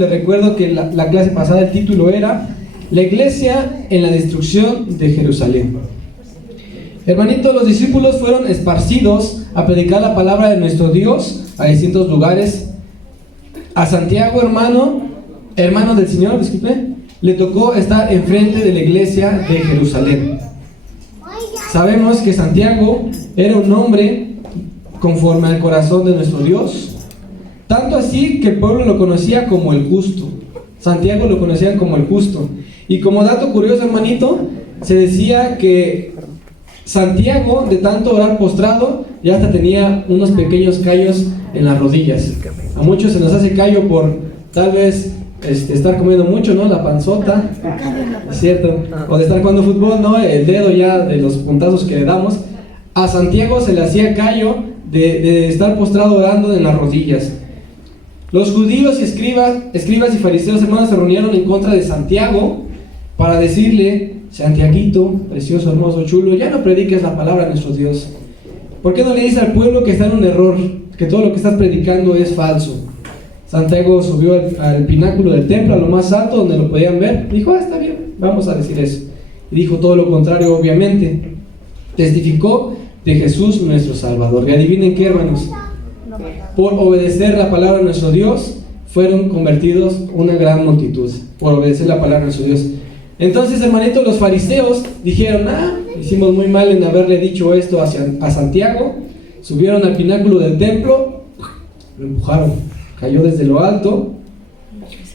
les recuerdo que la clase pasada el título era La iglesia en la destrucción de Jerusalén. Hermanitos, los discípulos fueron esparcidos a predicar la palabra de nuestro Dios a distintos lugares. A Santiago, hermano del Señor, disculpe, le tocó estar enfrente de la iglesia de Jerusalén. Sabemos que Santiago era un hombre conforme al corazón de nuestro Dios, tanto así que el pueblo lo conocía como el justo. Santiago lo conocían como el justo. Y como dato curioso, hermanito, se decía que Santiago, de tanto orar postrado, ya hasta tenía unos pequeños callos en las rodillas. A muchos se nos hace callo por tal vez estar comiendo mucho, ¿no? La panzota, es cierto, o de estar jugando fútbol, ¿no? El dedo ya de los puntazos que le damos. A Santiago se le hacía callo de estar postrado orando en las rodillas. Los judíos y escribas y fariseos, hermanos, se reunieron en contra de Santiago para decirle: Santiaguito, precioso, hermoso, chulo, ya no prediques la palabra de nuestro Dios. ¿Por qué no le dices al pueblo que está en un error, que todo lo que estás predicando es falso? Santiago subió al pináculo del templo, a lo más alto, donde lo podían ver. Dijo: está bien, vamos a decir eso. Y dijo todo lo contrario, obviamente. Testificó de Jesús, nuestro Salvador. Y adivinen qué, hermanos. Por obedecer la palabra de nuestro Dios, fueron convertidos una gran multitud. Por obedecer la palabra de nuestro Dios. Entonces, hermanitos, los fariseos dijeron: hicimos muy mal en haberle dicho esto a Santiago. Subieron al pináculo del templo, lo empujaron, cayó desde lo alto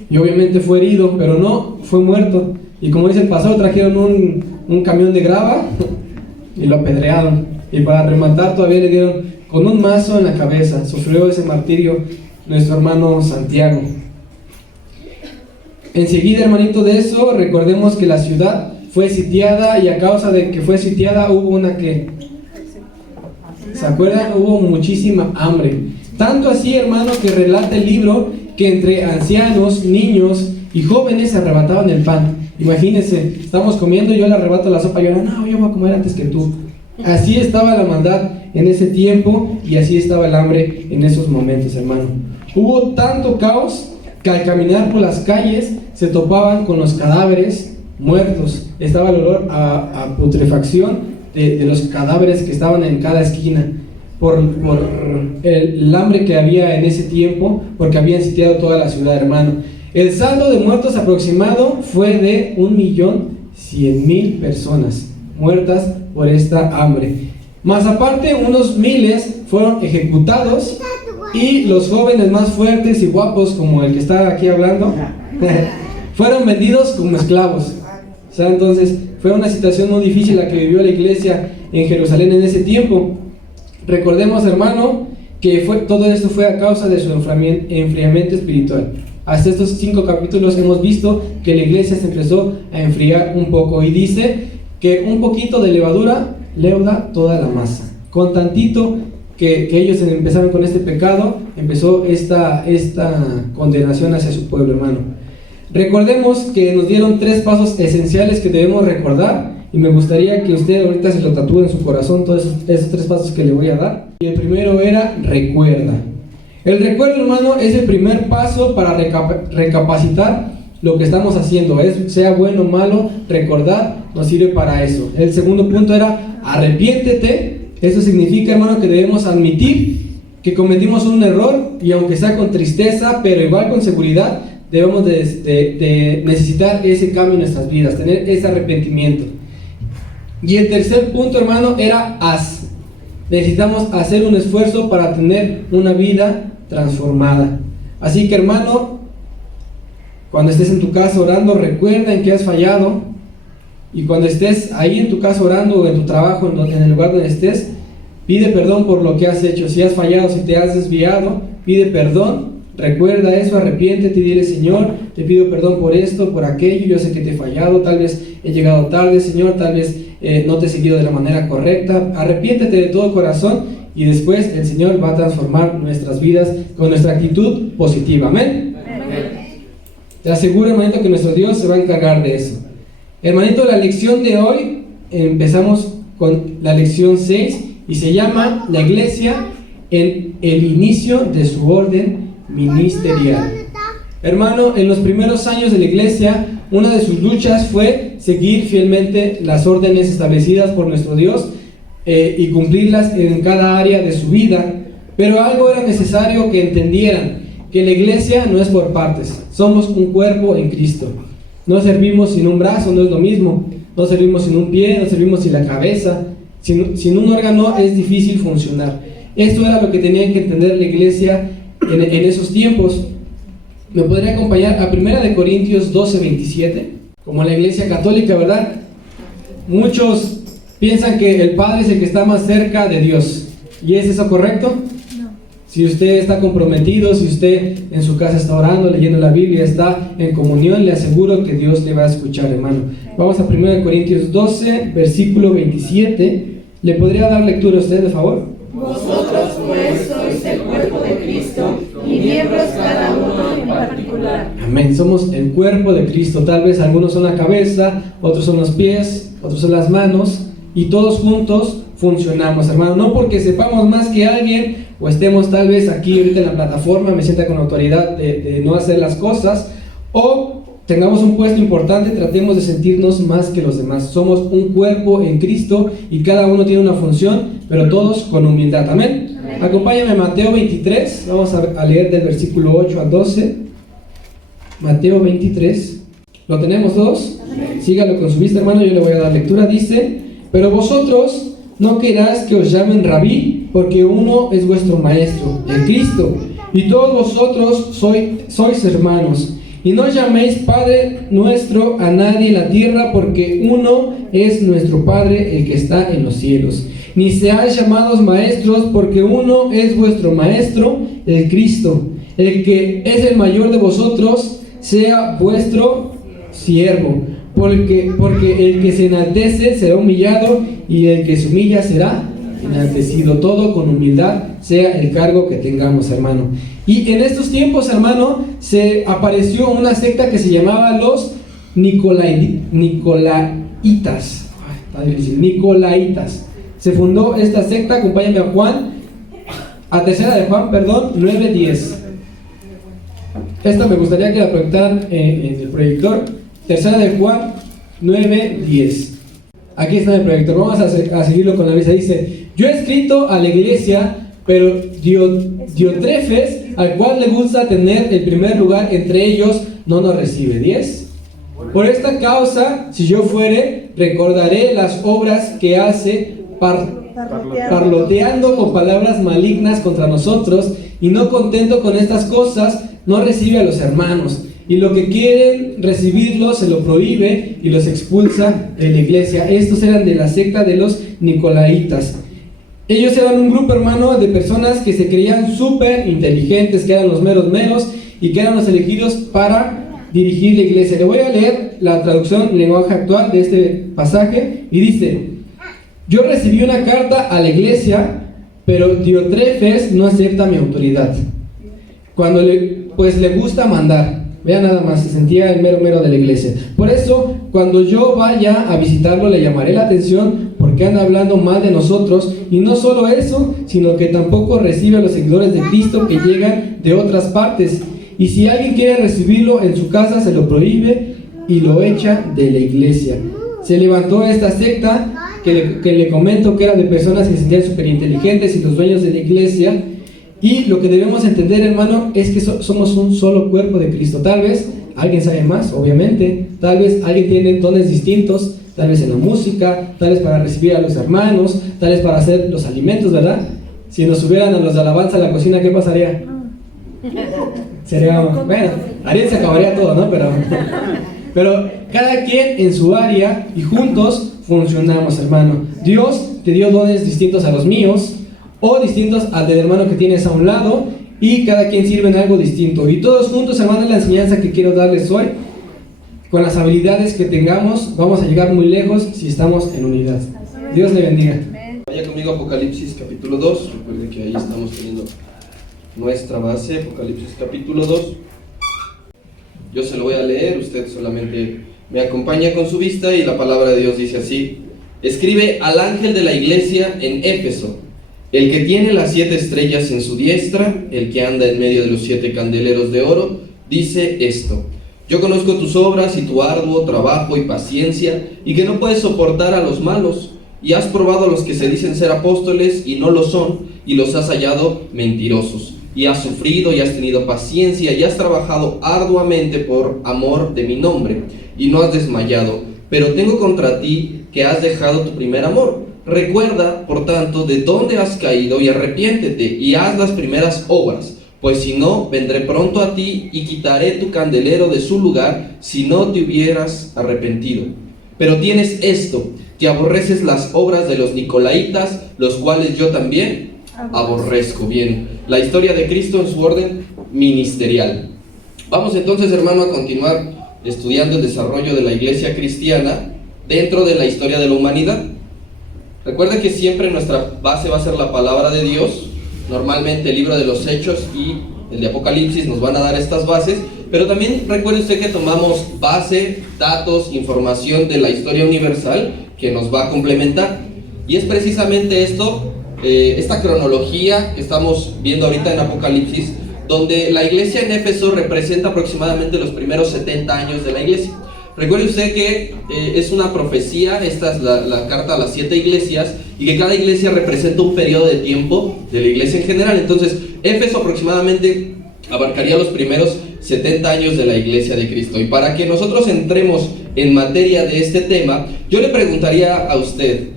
y obviamente fue herido, pero no, fue muerto. Y como dice el pasado, trajeron un camión de grava y lo apedrearon. Y para rematar todavía le dieron con un mazo en la cabeza. Sufrió ese martirio nuestro hermano Santiago. Enseguida, hermanito, de eso, recordemos que la ciudad fue sitiada, y a causa de que fue sitiada hubo una que, ¿se acuerdan? Hubo muchísima hambre. Tanto así, hermano, que relata el libro que entre ancianos, niños y jóvenes se arrebataban el pan. Imagínense, estamos comiendo, yo le arrebato la sopa y yo: no, yo voy a comer antes que tú. Así estaba la maldad en ese tiempo y así estaba el hambre en esos momentos, hermano. Hubo tanto caos que al caminar por las calles se topaban con los cadáveres muertos. Estaba el olor a putrefacción de los cadáveres que estaban en cada esquina por el hambre que había en ese tiempo, porque habían sitiado toda la ciudad, hermano. El saldo de muertos aproximado fue de 1.100.000 personas muertas por esta hambre. Más aparte, unos miles fueron ejecutados, y los jóvenes más fuertes y guapos, como el que está aquí hablando, fueron vendidos como esclavos. O sea, entonces fue una situación muy difícil la que vivió la iglesia en Jerusalén en ese tiempo. Recordemos, hermano, que todo esto fue a causa de su enfriamiento espiritual. Hasta estos 5 capítulos hemos visto que la iglesia se empezó a enfriar un poco, y dice que un poquito de levadura leuda toda la masa. Con tantito que ellos empezaron con este pecado, empezó esta condenación hacia su pueblo, hermano. Recordemos que nos dieron 3 pasos esenciales que debemos recordar, y me gustaría que usted ahorita se lo tatúe en su corazón, todos esos 3 pasos que le voy a dar. Y el primero era: recuerda. El recuerdo, hermano, es el primer paso para recapacitar lo que estamos haciendo. Sea bueno o malo, recordar nos sirve para eso. El segundo punto era: arrepiéntete. Eso significa, hermano, que debemos admitir que cometimos un error, y aunque sea con tristeza, pero igual con seguridad, debemos de necesitar ese cambio en nuestras vidas, tener ese arrepentimiento. Y el tercer punto, hermano, era haz. Necesitamos hacer un esfuerzo para tener una vida transformada. Así que, hermano, cuando estés en tu casa orando, recuerda en qué has fallado. Y cuando estés ahí en tu casa orando, o en tu trabajo, en el lugar donde estés, pide perdón por lo que has hecho. Si has fallado, si te has desviado, pide perdón. Recuerda eso, arrepiéntete y dile: Señor, te pido perdón por esto, por aquello. Yo sé que te he fallado, tal vez he llegado tarde, Señor, tal vez no te he seguido de la manera correcta. Arrepiéntete de todo corazón, y después el Señor va a transformar nuestras vidas con nuestra actitud positiva. Amén. Te aseguro, hermanito, que nuestro Dios se va a encargar de eso. Hermanito, la lección de hoy, empezamos con la lección 6, y se llama: la iglesia en el inicio de su orden ministerial. Hermano, en los primeros años de la iglesia, una de sus luchas fue seguir fielmente las órdenes establecidas por nuestro Dios y cumplirlas en cada área de su vida. Pero algo era necesario que entendieran, que la iglesia no es por partes, somos un cuerpo en Cristo. No servimos sin un brazo, no es lo mismo. No servimos sin un pie, no servimos sin la cabeza. Sin un órgano es difícil funcionar. Esto era lo que tenía que entender la iglesia en esos tiempos. ¿Me podría acompañar a 1 Corintios 12:27? Como la iglesia católica, ¿verdad? Muchos piensan que el Padre es el que está más cerca de Dios. ¿Y es eso correcto? No. Si usted está comprometido, si usted en su casa está orando, leyendo la Biblia, está en comunión, le aseguro que Dios le va a escuchar, hermano. Vamos a 1 Corintios 12, versículo 27. ¿Le podría dar lectura a usted, de favor? Vosotros pues sois el cuerpo de Cristo y miembros cada uno en particular. Amén, somos el cuerpo de Cristo. Tal vez algunos son la cabeza, otros son los pies, otros son las manos, y todos juntos funcionamos, hermano. No porque sepamos más que alguien o estemos tal vez aquí ahorita en la plataforma, me sienta con autoridad de no hacer las cosas, o tengamos un puesto importante, tratemos de sentirnos más que los demás. Somos un cuerpo en Cristo y cada uno tiene una función, pero todos con humildad. Amén. Amén. Acompáñame a Mateo 23, vamos a leer del versículo 8 al 12. Mateo 23, ¿lo tenemos todos? Amén. Sígalo con su vista, hermano, yo le voy a dar lectura. Dice: pero vosotros no queráis que os llamen rabí, porque uno es vuestro maestro, el Cristo, y todos vosotros sois hermanos. Y no llaméis Padre nuestro a nadie en la tierra, porque uno es nuestro Padre, el que está en los cielos. Ni seáis llamados maestros, porque uno es vuestro Maestro, el Cristo. El que es el mayor de vosotros sea vuestro siervo, porque el que se enaltece será humillado, y el que se humilla será enaltecido. Todo con humildad, sea el cargo que tengamos, hermano. Y en estos tiempos, hermano, se apareció una secta que se llamaba los Nicolaitas. Nicolaitas. Se fundó esta secta, acompáñame a tercera de Juan, 9:10. Esta me gustaría que la proyectaran en el proyector. Tercera de Juan 9:10. Aquí está el proyector, vamos a seguirlo con la vista. Dice: yo he escrito a la iglesia, pero Diotrefes, al cual le gusta tener el primer lugar entre ellos, no nos recibe. 10. Por esta causa, si yo fuere, recordaré las obras que hace, parloteando con palabras malignas contra nosotros, y no contento con estas cosas, no recibe a los hermanos, y lo que quieren recibirlo se lo prohíbe y los expulsa de la iglesia. Estos eran de la secta de los Nicolaitas. Ellos eran un grupo, hermano, de personas que se creían súper inteligentes, que eran los meros y que eran los elegidos para dirigir la iglesia. Le voy a leer la traducción en lenguaje actual de este pasaje y dice: yo recibí una carta a la iglesia, pero Diotrefes no acepta mi autoridad, cuando le gusta mandar. Vean nada más, se sentía el mero de la iglesia. Por eso, cuando yo vaya a visitarlo, le llamaré la atención, porque anda hablando mal de nosotros. Y no solo eso, sino que tampoco recibe a los seguidores de Cristo que llegan de otras partes. Y si alguien quiere recibirlo en su casa, se lo prohíbe y lo echa de la iglesia. Se levantó esta secta que le comento que era de personas que se sentían súper inteligentes y los dueños de la iglesia. Y lo que debemos entender, hermano, es que somos un solo cuerpo de Cristo. Tal vez alguien sabe más, obviamente. Tal vez alguien tiene dones distintos, tal vez en la música, tal vez para recibir a los hermanos, tal vez para hacer los alimentos, ¿verdad? Si nos subieran a los de alabanza a la cocina, ¿qué pasaría? Sería, bueno, Ariel se acabaría todo, ¿no? Pero cada quien en su área y juntos funcionamos, hermano. Dios te dio dones distintos a los míos, o distintos al del hermano que tienes a un lado, y cada quien sirve en algo distinto. Y todos juntos, hermano, es la enseñanza que quiero darles hoy. Con las habilidades que tengamos, vamos a llegar muy lejos si estamos en unidad. Dios le bendiga. Vaya conmigo a Apocalipsis capítulo 2. Recuerden que ahí estamos teniendo nuestra base. Apocalipsis capítulo 2. Yo se lo voy a leer, usted solamente me acompaña con su vista, y la palabra de Dios dice así: escribe al ángel de la iglesia en Éfeso, el que tiene las 7 estrellas en su diestra, el que anda en medio de los 7 candeleros de oro, dice esto: yo conozco tus obras y tu arduo trabajo y paciencia, y que no puedes soportar a los malos, y has probado a los que se dicen ser apóstoles y no lo son, y los has hallado mentirosos, y has sufrido y has tenido paciencia, y has trabajado arduamente por amor de mi nombre, y no has desmayado. Pero tengo contra ti que has dejado tu primer amor. Recuerda, por tanto, de dónde has caído, y arrepiéntete, y haz las primeras obras. Pues si no, vendré pronto a ti y quitaré tu candelero de su lugar si no te hubieras arrepentido. Pero tienes esto, que aborreces las obras de los nicolaítas, los cuales yo también aborrezco. Bien, la historia de Cristo en su orden ministerial. Vamos entonces, hermano, a continuar estudiando el desarrollo de la iglesia cristiana dentro de la historia de la humanidad. Recuerda que siempre nuestra base va a ser la palabra de Dios. Normalmente el libro de los Hechos y el de Apocalipsis nos van a dar estas bases, pero también recuerde usted que tomamos base, datos, información de la historia universal que nos va a complementar. Y es precisamente esto, esta cronología que estamos viendo ahorita en Apocalipsis, donde la iglesia en Éfeso representa aproximadamente los primeros 70 años de la iglesia. Recuerde usted que es una profecía, esta es la carta a las 7 iglesias, y que cada iglesia representa un periodo de tiempo de la iglesia en general. Entonces, Éfeso aproximadamente abarcaría los primeros 70 años de la iglesia de Cristo. Y para que nosotros entremos en materia de este tema, yo le preguntaría a usted,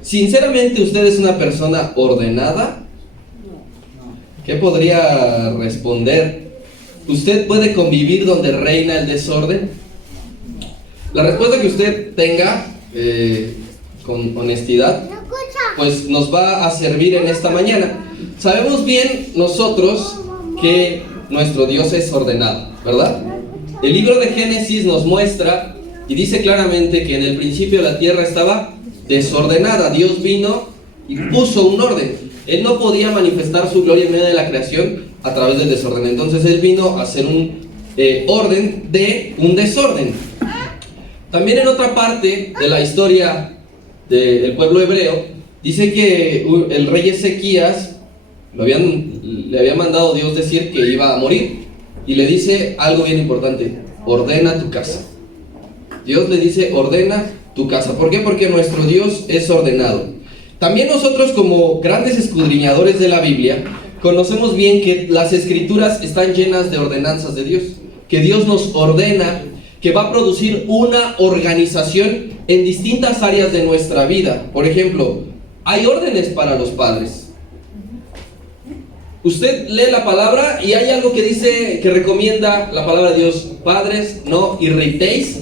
sinceramente, ¿usted es una persona ordenada? ¿Qué podría responder? ¿Usted puede convivir donde reina el desorden? La respuesta que usted tenga con honestidad, pues nos va a servir en esta mañana. Sabemos bien nosotros que nuestro Dios es ordenado, ¿verdad? El libro de Génesis nos muestra y dice claramente que en el principio la tierra estaba desordenada. Dios vino y puso un orden. Él no podía manifestar su gloria en medio de la creación a través del desorden. Entonces Él vino a hacer un orden de un desorden. También en otra parte de la historia del pueblo hebreo, dice que el rey Ezequías le había mandado Dios decir que iba a morir, y le dice algo bien importante: ordena tu casa. Dios le dice, ordena tu casa. ¿Por qué? Porque nuestro Dios es ordenado. También nosotros, como grandes escudriñadores de la Biblia, conocemos bien que las escrituras están llenas de ordenanzas de Dios, que Dios nos ordena, que va a producir una organización en distintas áreas de nuestra vida. Por ejemplo, hay órdenes para los padres. Usted lee la palabra y hay algo que dice, que recomienda la palabra de Dios: padres, no irritéis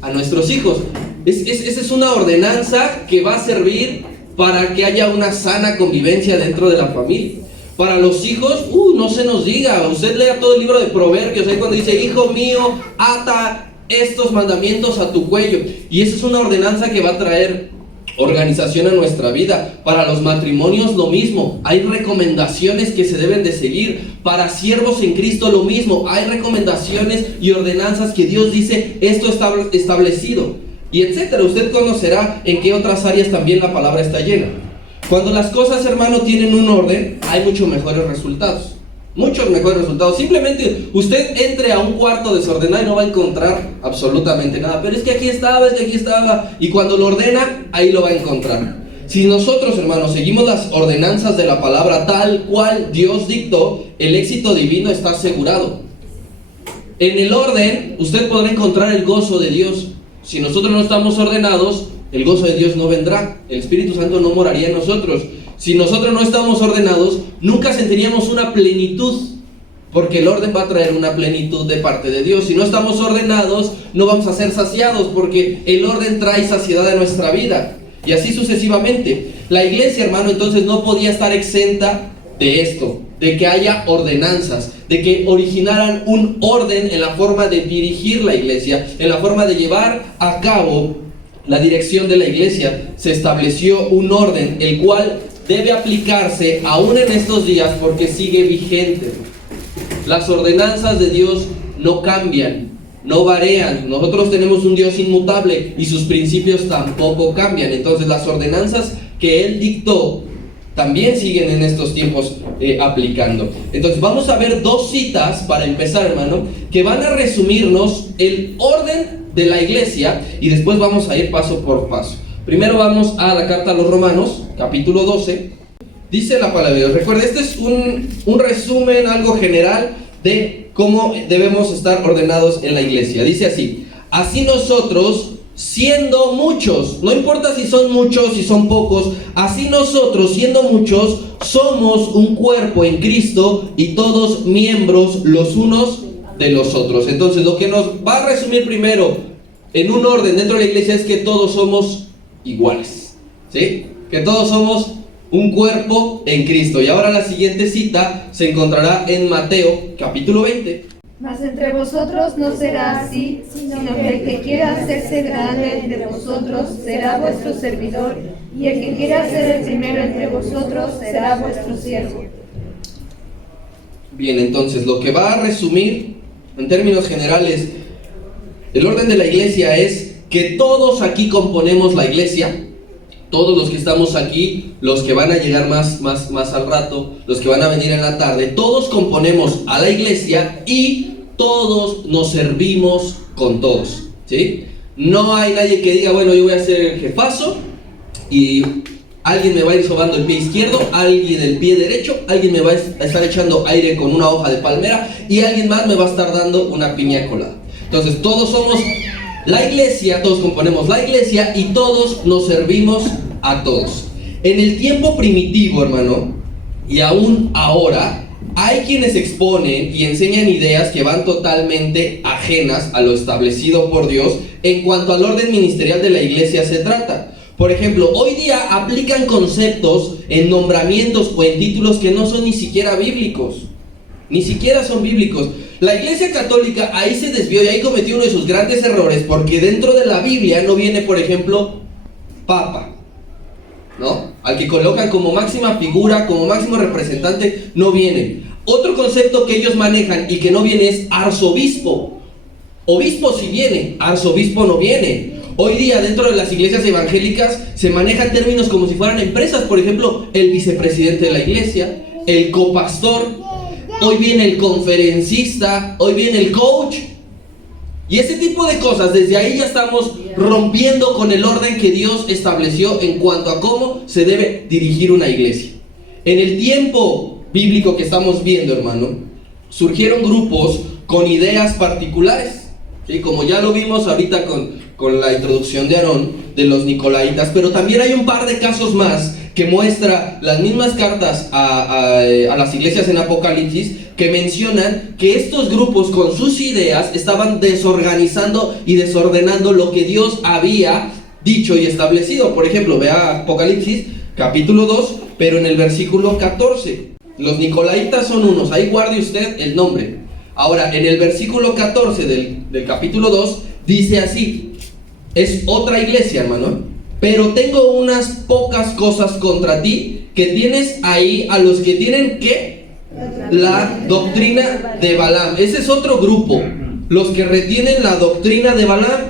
a nuestros hijos. Esa es una ordenanza que va a servir para que haya una sana convivencia dentro de la familia. Para los hijos, no se nos diga. Usted lea todo el libro de Proverbios, ahí cuando dice: hijo mío, ata estos mandamientos a tu cuello. Y esa es una ordenanza que va a traer organización a nuestra vida. Para los matrimonios lo mismo, hay recomendaciones que se deben de seguir. Para siervos en Cristo lo mismo, hay recomendaciones y ordenanzas que Dios dice: esto está establecido, y etcétera. Usted conocerá en qué otras áreas también la palabra está llena. Cuando las cosas, hermano, tienen un orden, hay muchos mejores resultados. Muchos mejores resultados. Simplemente usted entre a un cuarto desordenado y no va a encontrar absolutamente nada. Pero es que aquí estaba. Y cuando lo ordena, ahí lo va a encontrar. Si nosotros, hermanos, seguimos las ordenanzas de la palabra tal cual Dios dictó, el éxito divino está asegurado. En el orden, usted podrá encontrar el gozo de Dios. Si nosotros no estamos ordenados, el gozo de Dios no vendrá. El Espíritu Santo no moraría en nosotros. Si nosotros no estamos ordenados, nunca sentiríamos una plenitud, porque el orden va a traer una plenitud de parte de Dios. Si no estamos ordenados, no vamos a ser saciados, porque el orden trae saciedad a nuestra vida, y así sucesivamente. La iglesia, hermano, entonces no podía estar exenta de esto, de que haya ordenanzas, de que originaran un orden en la forma de dirigir la iglesia, en la forma de llevar a cabo la dirección de la iglesia. Se estableció un orden, el cual debe aplicarse aún en estos días, porque sigue vigente. Las ordenanzas de Dios no cambian, no varían. Nosotros tenemos un Dios inmutable y sus principios tampoco cambian. Entonces las ordenanzas que Él dictó también siguen en estos tiempos aplicando. Entonces vamos a ver dos citas para empezar, hermano, que van a resumirnos el orden de la iglesia y después vamos a ir paso por paso. Primero vamos a la carta a los Romanos, capítulo 12. Dice la palabra de Dios. Recuerda, este es un resumen, algo general de cómo debemos estar ordenados en la iglesia. Dice así: así nosotros, siendo muchos, no importa si son muchos, si son pocos, así nosotros, siendo muchos, somos un cuerpo en Cristo y todos miembros los unos de los otros. Entonces, lo que nos va a resumir primero en un orden dentro de la iglesia es que todos somos iguales, ¿sí? Que todos somos un cuerpo en Cristo. Y ahora la siguiente cita se encontrará en Mateo, capítulo 20. Mas entre vosotros no será así, sino que el que quiera hacerse grande entre vosotros será vuestro servidor, y el que quiera ser el primero entre vosotros será vuestro siervo. Bien, entonces lo que va a resumir en términos generales el orden de la iglesia es que todos aquí componemos la iglesia. Todos los que estamos aquí, los que van a llegar más al rato, los que van a venir en la tarde, todos componemos a la iglesia y todos nos servimos con todos, ¿sí? No hay nadie que diga, bueno, yo voy a ser el jefazo y alguien me va a ir sobando el pie izquierdo, alguien el pie derecho, alguien me va a estar echando aire con una hoja de palmera y alguien más me va a estar dando una piña colada. Entonces todos somos la iglesia, todos componemos la iglesia y todos nos servimos a todos. En el tiempo primitivo, hermano, y aún ahora, hay quienes exponen y enseñan ideas que van totalmente ajenas a lo establecido por Dios en cuanto al orden ministerial de la iglesia se trata. Por ejemplo, hoy día aplican conceptos en nombramientos o en títulos que no son ni siquiera bíblicos. Ni siquiera son bíblicos. La iglesia católica ahí se desvió y ahí cometió uno de sus grandes errores, porque dentro de la Biblia no viene, por ejemplo, Papa, ¿no? Al que colocan como máxima figura, como máximo representante, no viene. Otro concepto que ellos manejan y que no viene es arzobispo. Obispo sí viene, arzobispo no viene. Hoy día dentro de las iglesias evangélicas se manejan términos como si fueran empresas. Por ejemplo, el vicepresidente de la iglesia, el copastor. Hoy viene el conferencista, hoy viene el coach. Y ese tipo de cosas, desde ahí ya estamos rompiendo con el orden que Dios estableció en cuanto a cómo se debe dirigir una iglesia. En el tiempo bíblico que estamos viendo, hermano, surgieron grupos con ideas particulares, ¿sí? Como ya lo vimos ahorita con la introducción de Aarón, de los Nicolaitas, pero también hay un par de casos más que muestra las mismas cartas a las iglesias en Apocalipsis, que mencionan que estos grupos con sus ideas estaban desorganizando y desordenando lo que Dios había dicho y establecido. Por ejemplo, vea Apocalipsis capítulo 2, pero en el versículo 14. Los Nicolaitas son unos, ahí guarde usted el nombre. Ahora, en el versículo 14 del capítulo 2, dice así, es otra iglesia, hermano: pero tengo unas pocas cosas contra ti, que tienes ahí a los que tienen, ¿qué? La doctrina de Balaam. Ese es otro grupo, los que retienen la doctrina de Balaam.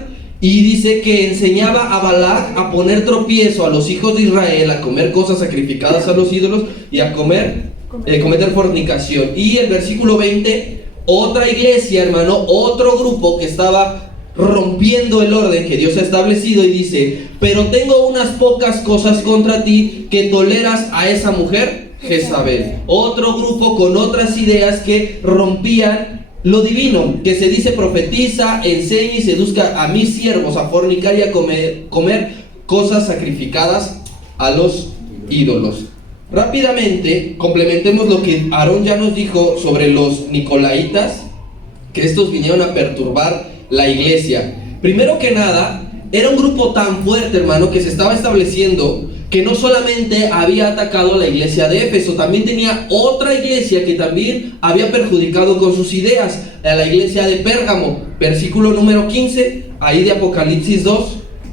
Y dice que enseñaba a Balac a poner tropiezo a los hijos de Israel, a comer cosas sacrificadas a los ídolos y a cometer fornicación. Y el versículo 20, otra iglesia, hermano, otro grupo que estaba rompiendo el orden que Dios ha establecido, y dice: pero tengo unas pocas cosas contra ti, que toleras a esa mujer Jezabel. Otro grupo con otras ideas que rompían lo divino, que se dice profetiza, enseña y seduzca a mis siervos a fornicar y a comer cosas sacrificadas a los ídolos. Rápidamente complementemos lo que Aarón ya nos dijo sobre los Nicolaitas, que estos vinieron a perturbar la iglesia. Primero que nada, era un grupo tan fuerte, hermano, que se estaba estableciendo, que no solamente había atacado a la iglesia de Éfeso, también tenía otra iglesia que también había perjudicado con sus ideas, a la iglesia de Pérgamo. Versículo número 15, ahí de Apocalipsis 2,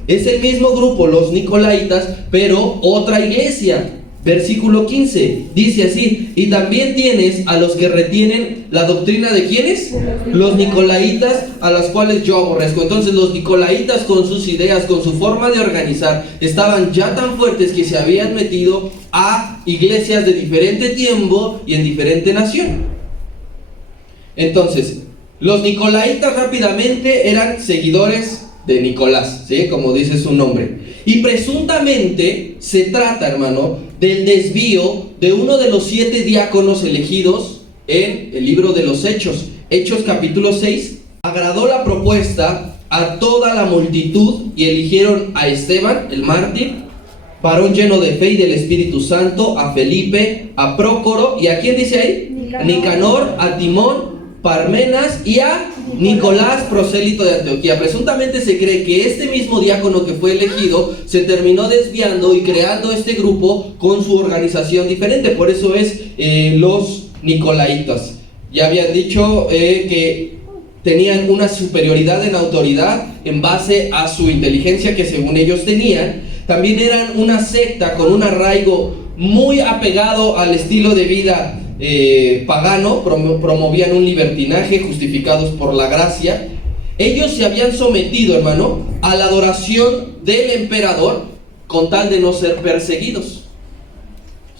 es el mismo grupo, los Nicolaitas, pero otra iglesia. Versículo 15, dice así: y también tienes a los que retienen la doctrina de ¿quiénes? Los nicolaitas, a las cuales yo aborrezco. Entonces los nicolaitas, con sus ideas, con su forma de organizar, estaban ya tan fuertes que se habían metido a iglesias de diferente tiempo y en diferente nación. Entonces, los nicolaitas rápidamente eran seguidores de Nicolás, ¿sí? Como dice su nombre. Y presuntamente se trata, hermano, del desvío de uno de los 7 diáconos elegidos en el libro de los Hechos. Hechos capítulo 6. Agradó la propuesta a toda la multitud y eligieron a Esteban, el mártir, varón lleno de fe y del Espíritu Santo, a Felipe, a Prócoro, ¿y a quién dice ahí? Nicanor, a Timón, Parmenas y a Nicolás, prosélito de Antioquía. Presuntamente se cree que este mismo diácono que fue elegido se terminó desviando y creando este grupo con su organización diferente. Por eso es los nicolaitas. Ya habían dicho que tenían una superioridad en autoridad en base a su inteligencia que según ellos tenían. También eran una secta con un arraigo muy apegado al estilo de vida pagano. Promovían un libertinaje justificados por la gracia. Ellos se habían sometido, hermano, a la adoración del emperador con tal de no ser perseguidos.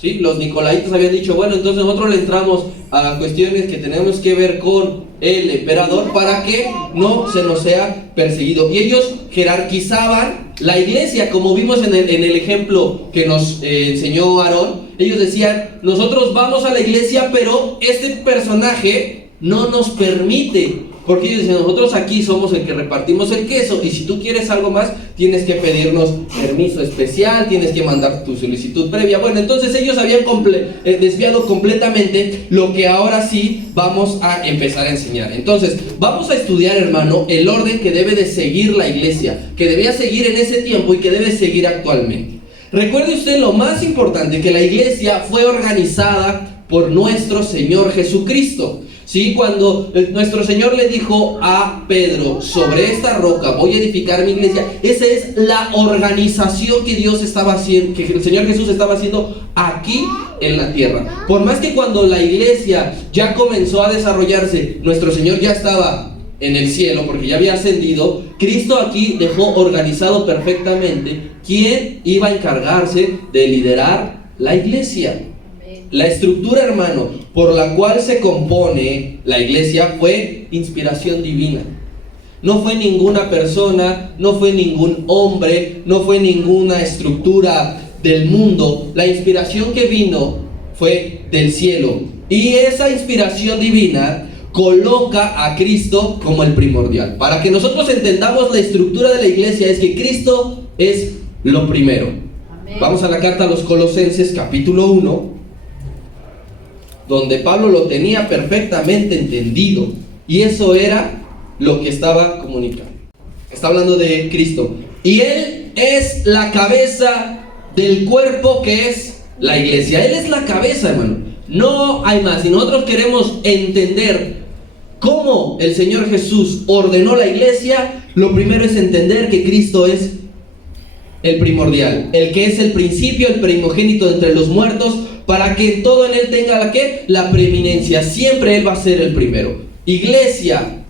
¿Sí? Los nicolaitas habían dicho: bueno, entonces nosotros le entramos a cuestiones que tenemos que ver con el emperador para que no se nos sea perseguido. Y ellos jerarquizaban la iglesia, como vimos en el ejemplo que nos enseñó Aarón. Ellos decían: nosotros vamos a la iglesia, pero este personaje no nos permite, porque ellos decían: nosotros aquí somos el que repartimos el queso, y si tú quieres algo más, tienes que pedirnos permiso especial, tienes que mandar tu solicitud previa. Bueno, entonces ellos habían desviado completamente lo que ahora sí vamos a empezar a enseñar. Entonces, vamos a estudiar, hermano, el orden que debe de seguir la iglesia, que debía seguir en ese tiempo y que debe seguir actualmente. Recuerde usted lo más importante, que la iglesia fue organizada por nuestro Señor Jesucristo. ¿Sí? Cuando nuestro Señor le dijo a Pedro: sobre esta roca voy a edificar mi iglesia, esa es la organización que Dios estaba haciendo, que el Señor Jesús estaba haciendo aquí en la tierra. Por más que cuando la iglesia ya comenzó a desarrollarse, nuestro Señor ya estaba en el cielo porque ya había ascendido, Cristo aquí dejó organizado perfectamente quién iba a encargarse de liderar la iglesia. La estructura, hermano, por la cual se compone la iglesia fue inspiración divina. No fue ninguna persona, no fue ningún hombre, no fue ninguna estructura del mundo. La inspiración que vino fue del cielo. Y esa inspiración divina coloca a Cristo como el primordial. Para que nosotros entendamos la estructura de la iglesia, es que Cristo es lo primero. Amén. Vamos a la carta a los Colosenses, capítulo 1. Donde Pablo lo tenía perfectamente entendido, y eso era lo que estaba comunicando. Está hablando de Cristo, y Él es la cabeza del cuerpo que es la iglesia. Él es la cabeza, hermano, no hay más. Si nosotros queremos entender cómo el Señor Jesús ordenó la iglesia, lo primero es entender que Cristo es el primordial, el que es el principio, el primogénito entre los muertos, para que todo en Él tenga la preeminencia. Siempre Él va a ser el primero. Iglesia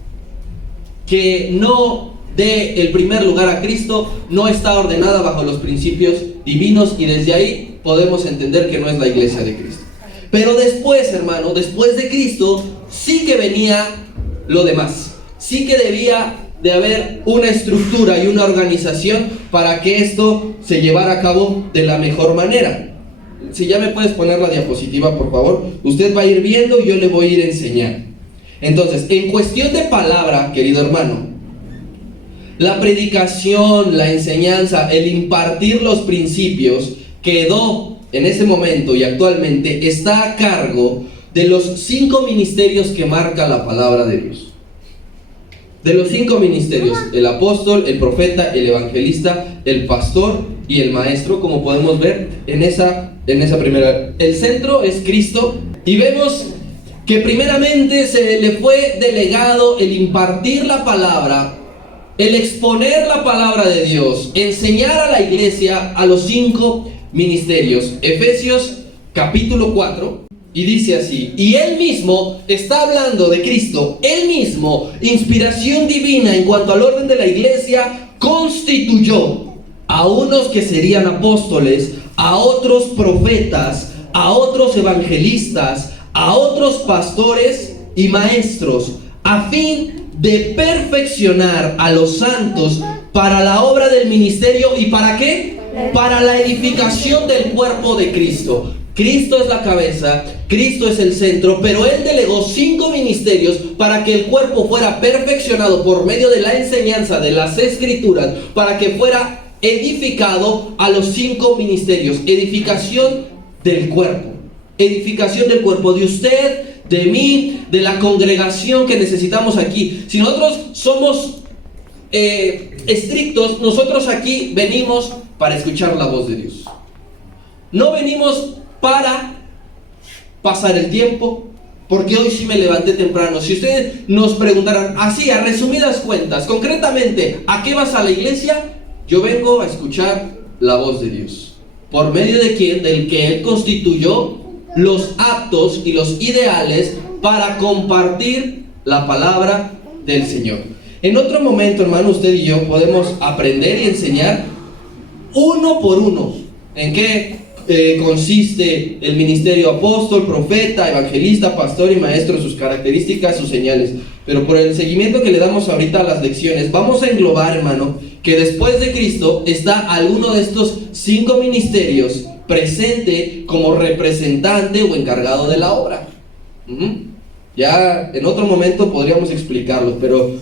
que no dé el primer lugar a Cristo no está ordenada bajo los principios divinos, y desde ahí podemos entender que no es la iglesia de Cristo. Pero después, hermano, después de Cristo sí que venía lo demás. Sí que debía de haber una estructura y una organización para que esto se llevara a cabo de la mejor manera. Si ya me puedes poner la diapositiva, por favor. Usted va a ir viendo y yo le voy a ir enseñando. Entonces, en cuestión de palabra, querido hermano, la predicación, la enseñanza, el impartir los principios quedó en ese momento y actualmente está a cargo de los 5 ministerios que marca la palabra de Dios. De los 5 ministerios: el apóstol, el profeta, el evangelista, el pastor y el maestro, como podemos ver en esa primera. El centro es Cristo, y vemos que primeramente se le fue delegado el impartir la palabra, el exponer la palabra de Dios, enseñar a la iglesia a los 5 ministerios. Efesios capítulo 4, y dice así: y él mismo, está hablando de Cristo, él mismo, inspiración divina en cuanto al orden de la iglesia, constituyó a unos que serían apóstoles, a otros profetas, a otros evangelistas, a otros pastores y maestros, a fin de perfeccionar a los santos para la obra del ministerio. ¿Y para qué? Para la edificación del cuerpo de Cristo. Cristo es la cabeza, Cristo es el centro, pero Él delegó 5 ministerios para que el cuerpo fuera perfeccionado por medio de la enseñanza de las Escrituras, para que fuera edificado a los 5 ministerios. Edificación del cuerpo. Edificación del cuerpo de usted, de mí, de la congregación que necesitamos aquí. Si nosotros somos estrictos, nosotros aquí venimos para escuchar la voz de Dios. No venimos para pasar el tiempo, porque hoy sí me levanté temprano. Si ustedes nos preguntaran así, a resumidas cuentas, concretamente, ¿a qué vas a la iglesia? Yo vengo a escuchar la voz de Dios. ¿Por medio de quién? Del que Él constituyó los aptos y los ideales para compartir la palabra del Señor. En otro momento, hermano, usted y yo podemos aprender y enseñar uno por uno en qué consiste el ministerio apóstol, profeta, evangelista, pastor y maestro, sus características, sus señales. Pero por el seguimiento que le damos ahorita a las lecciones, vamos a englobar, hermano, que después de Cristo está alguno de estos 5 ministerios presente como representante o encargado de la obra. Ya en otro momento podríamos explicarlo, pero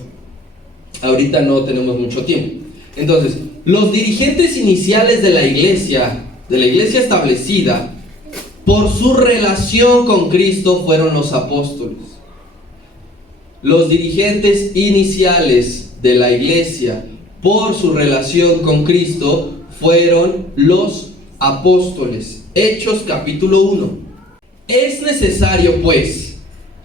ahorita no tenemos mucho tiempo. Entonces, los dirigentes iniciales de la iglesia establecida por su relación con Cristo fueron los apóstoles. Los dirigentes iniciales de la iglesia por su relación con Cristo fueron los apóstoles. Hechos capítulo 1. Es necesario pues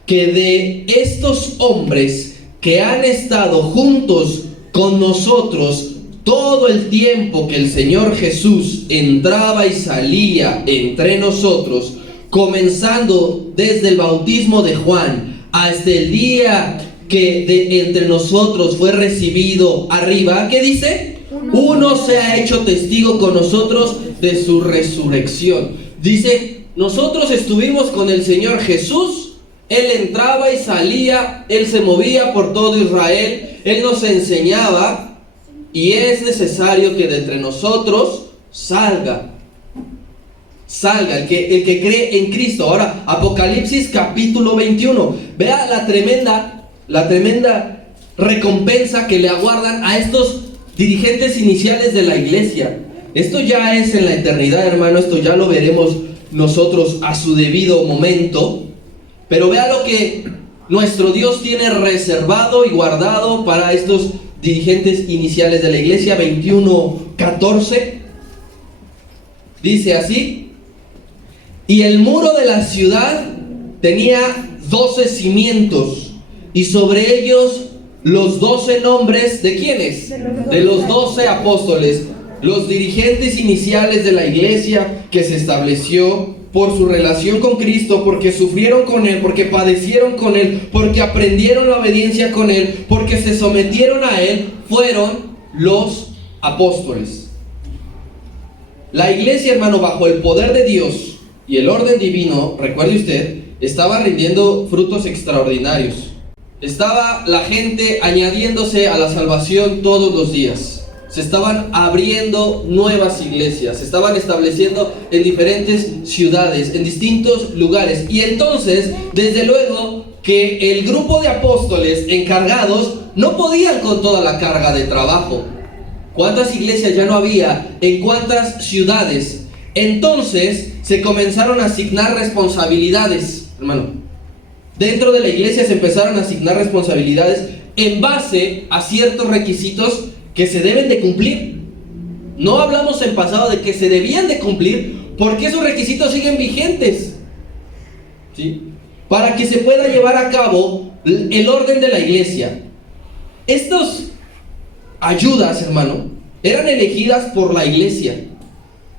que de estos hombres que han estado juntos con nosotros todo el tiempo que el Señor Jesús entraba y salía entre nosotros, comenzando desde el bautismo de Juan hasta el día que de entre nosotros fue recibido arriba, ¿qué dice? Uno se ha hecho testigo con nosotros de su resurrección. Dice, nosotros estuvimos con el Señor Jesús, Él entraba y salía, Él se movía por todo Israel, Él nos enseñaba. Y es necesario que de entre nosotros salga el que cree en Cristo. Ahora, Apocalipsis capítulo 21. Vea la tremenda recompensa que le aguardan a estos dirigentes iniciales de la iglesia. Esto ya es en la eternidad, hermano. Esto ya lo veremos nosotros a su debido momento. Pero vea lo que nuestro Dios tiene reservado y guardado para estos dirigentes iniciales de la iglesia. 21:14 dice así: y el muro de la ciudad tenía 12 cimientos, y sobre ellos los 12 nombres ¿de quiénes? De los 12 apóstoles, los dirigentes iniciales de la iglesia que se estableció por su relación con Cristo, porque sufrieron con Él, porque padecieron con Él, porque aprendieron la obediencia con Él, porque se sometieron a Él, fueron los apóstoles. La iglesia, hermano, bajo el poder de Dios y el orden divino, recuerde usted, estaba rindiendo frutos extraordinarios. Estaba la gente añadiéndose a la salvación todos los días. Se estaban abriendo nuevas iglesias, se estaban estableciendo en diferentes ciudades, en distintos lugares. Y entonces, desde luego, que el grupo de apóstoles encargados no podían con toda la carga de trabajo. ¿Cuántas iglesias ya no había? ¿En cuántas ciudades? Entonces, se comenzaron a asignar responsabilidades, hermano. Dentro de la iglesia se empezaron a asignar responsabilidades en base a ciertos requisitos que se deben de cumplir. No hablamos en pasado de que se debían de cumplir, porque esos requisitos siguen vigentes, ¿sí? Para que se pueda llevar a cabo el orden de la iglesia. Estas ayudas, hermano, eran elegidas por la iglesia.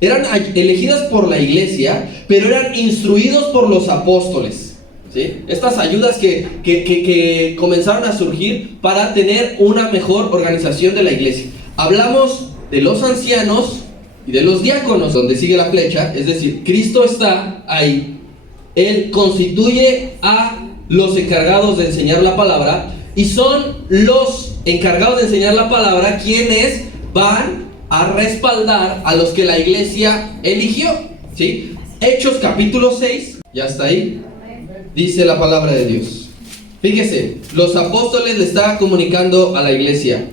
eran elegidas por la iglesia, pero eran instruidos por los apóstoles, ¿sí? Estas ayudas que comenzaron a surgir para tener una mejor organización de la iglesia. Hablamos de los ancianos y de los diáconos, donde sigue la flecha, es decir, Cristo está ahí. Él constituye a los encargados de enseñar la palabra, y son los encargados de enseñar la palabra quienes van a respaldar a los que la iglesia eligió, ¿sí? Hechos capítulo 6, ya está ahí, dice la palabra de Dios. Fíjese, los apóstoles le estaban comunicando a la iglesia: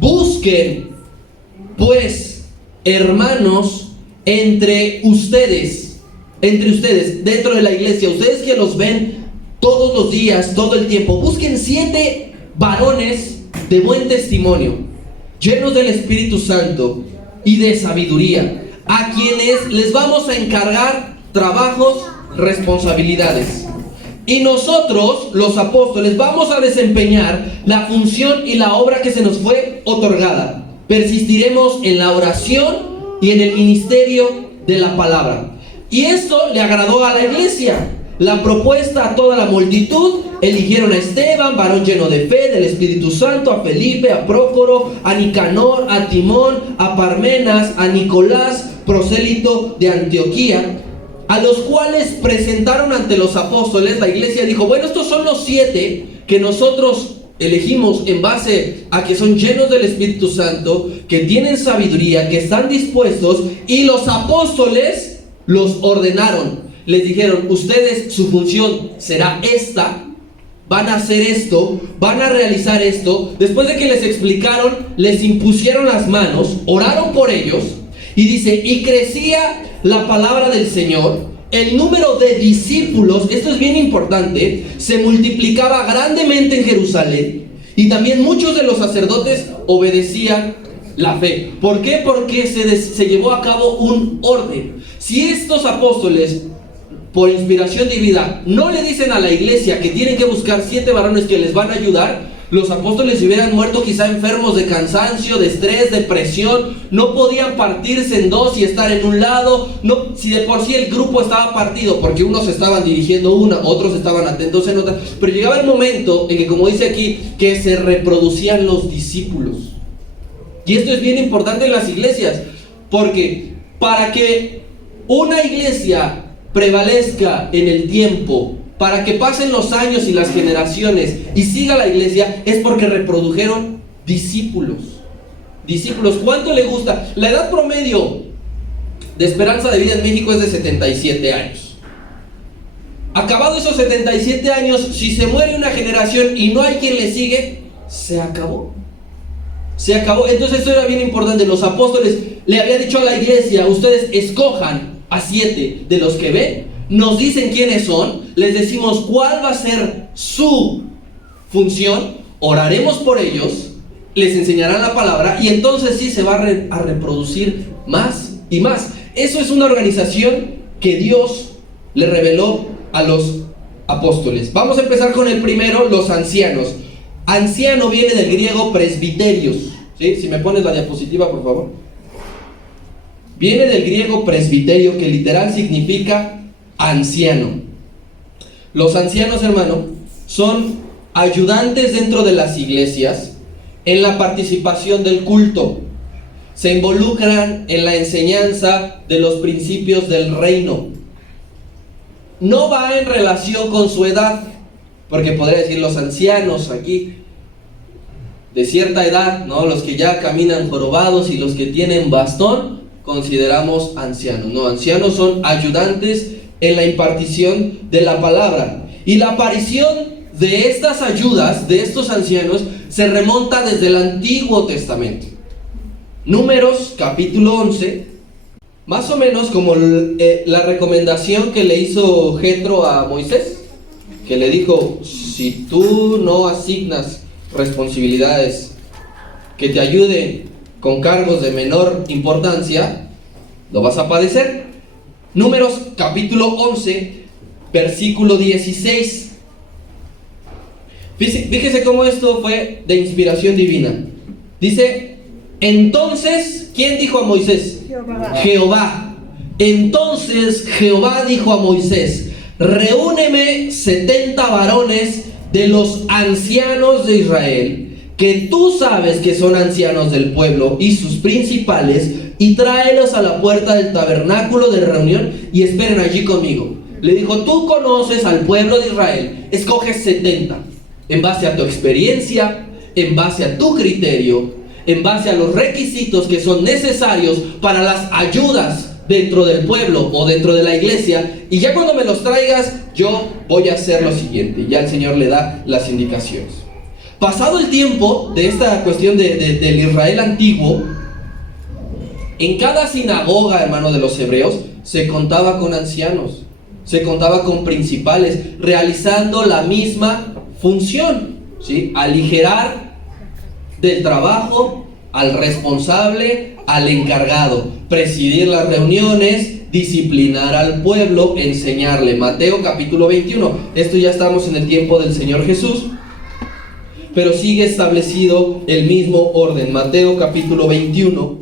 busquen, pues, hermanos, entre ustedes, dentro de la iglesia, ustedes que los ven todos los días, todo el tiempo, busquen 7 varones de buen testimonio, llenos del Espíritu Santo y de sabiduría, a quienes les vamos a encargar trabajos, responsabilidades. Y nosotros, los apóstoles, vamos a desempeñar la función y la obra que se nos fue otorgada. Persistiremos en la oración y en el ministerio de la palabra. Y esto le agradó a la iglesia. La propuesta a toda la multitud: eligieron a Esteban, varón lleno de fe, del Espíritu Santo, a Felipe, a Prócoro, a Nicanor, a Timón, a Parmenas, a Nicolás, prosélito de Antioquía, a los cuales presentaron ante los apóstoles. La iglesia dijo: bueno, estos son los 7 que nosotros elegimos en base a que son llenos del Espíritu Santo, que tienen sabiduría, que están dispuestos, y los apóstoles los ordenaron. Les dijeron: ustedes, su función será esta, van a hacer esto, van a realizar esto. Después de que les explicaron, les impusieron las manos, oraron por ellos, y dice: y crecía la palabra del Señor, el número de discípulos, esto es bien importante, se multiplicaba grandemente en Jerusalén, y también muchos de los sacerdotes obedecían la fe. ¿Por qué? Porque se llevó a cabo un orden. Si estos apóstoles, por inspiración divina, no le dicen a la iglesia que tienen que buscar 7 varones que les van a ayudar, los apóstoles se hubieran muerto quizá enfermos de cansancio, de estrés, de presión. No podían partirse en 2 y estar en un lado. No, si de por sí el grupo estaba partido, porque unos estaban dirigiendo una, otros estaban atentos en otra. Pero llegaba el momento en que, como dice aquí, que se reproducían los discípulos. Y esto es bien importante en las iglesias, porque para que una iglesia prevalezca en el tiempo, para que pasen los años y las generaciones y siga la iglesia, es porque reprodujeron discípulos. Discípulos, ¿cuánto le gusta? La edad promedio de esperanza de vida en México es de 77 años. Acabado esos 77 años, si se muere una generación y no hay quien le sigue, se acabó. Se acabó. Entonces esto era bien importante. Los apóstoles le habían dicho a la iglesia: ustedes escojan a 7 de los que ven, nos dicen quiénes son, les decimos cuál va a ser su función, oraremos por ellos, les enseñarán la palabra, y entonces sí se va a reproducir más y más. Eso es una organización que Dios le reveló a los apóstoles. Vamos a empezar con el primero, los ancianos. Anciano viene del griego presbiterios, ¿sí? Si me pones la diapositiva, por favor. Viene del griego presbiterio, que literal significa anciano. Los ancianos, hermano, son ayudantes dentro de las iglesias en la participación del culto. Se involucran en la enseñanza de los principios del reino. No va en relación con su edad, porque podría decir los ancianos aquí de cierta edad, ¿no? Los que ya caminan jorobados y los que tienen bastón, consideramos ancianos. No, ancianos son ayudantes en la impartición de la palabra. Y la aparición de estas ayudas, de estos ancianos, se remonta desde el Antiguo Testamento. Números capítulo 11, más o menos como la recomendación que le hizo Jetro a Moisés, que le dijo: si tú no asignas responsabilidades que te ayuden con cargos de menor importancia, lo vas a padecer. Números capítulo 11, versículo 16. Fíjese cómo esto fue de inspiración divina. Dice: entonces, ¿quién dijo a Moisés? Jehová. Entonces Jehová dijo a Moisés: reúneme 70 varones de los ancianos de Israel, que tú sabes que son ancianos del pueblo, y sus principales, y tráelos a la puerta del tabernáculo de reunión y esperen allí conmigo. Le dijo: tú conoces al pueblo de Israel, escoges 70 en base a tu experiencia, en base a tu criterio, en base a los requisitos que son necesarios para las ayudas dentro del pueblo o dentro de la iglesia, y ya cuando me los traigas, yo voy a hacer lo siguiente. Ya el Señor le da las indicaciones. Pasado el tiempo de esta cuestión del Israel antiguo, en cada sinagoga, hermano, de los hebreos, se contaba con ancianos, se contaba con principales, realizando la misma función, ¿sí? Aligerar del trabajo al responsable, al encargado, presidir las reuniones, disciplinar al pueblo, enseñarle. Mateo capítulo 21. Esto ya estamos en el tiempo del Señor Jesús, pero sigue establecido el mismo orden. Mateo capítulo 21.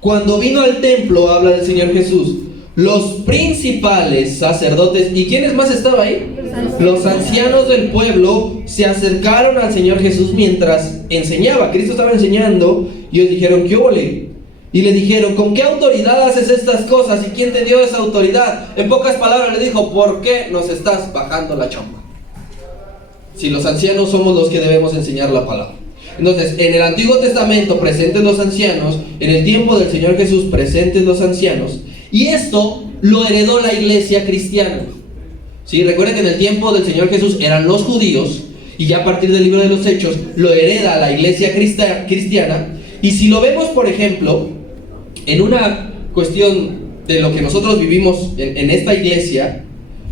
Cuando vino al templo, habla del Señor Jesús, los principales sacerdotes, ¿y quiénes más estaban ahí? Los ancianos del pueblo se acercaron al Señor Jesús mientras enseñaba. Cristo estaba enseñando y ellos dijeron: ¿qué ole? Y le dijeron: ¿con qué autoridad haces estas cosas? ¿Y quién te dio esa autoridad? En pocas palabras le dijo: ¿por qué nos estás bajando la chamba? Si los ancianos somos los que debemos enseñar la palabra. Entonces, en el Antiguo Testamento presentes los ancianos, en el tiempo del Señor Jesús presentes los ancianos, y esto lo heredó la iglesia cristiana. ¿Sí? Recuerden que en el tiempo del Señor Jesús eran los judíos, y ya a partir del libro de los Hechos lo hereda la iglesia cristiana. Y si lo vemos, por ejemplo, en una cuestión de lo que nosotros vivimos en esta iglesia,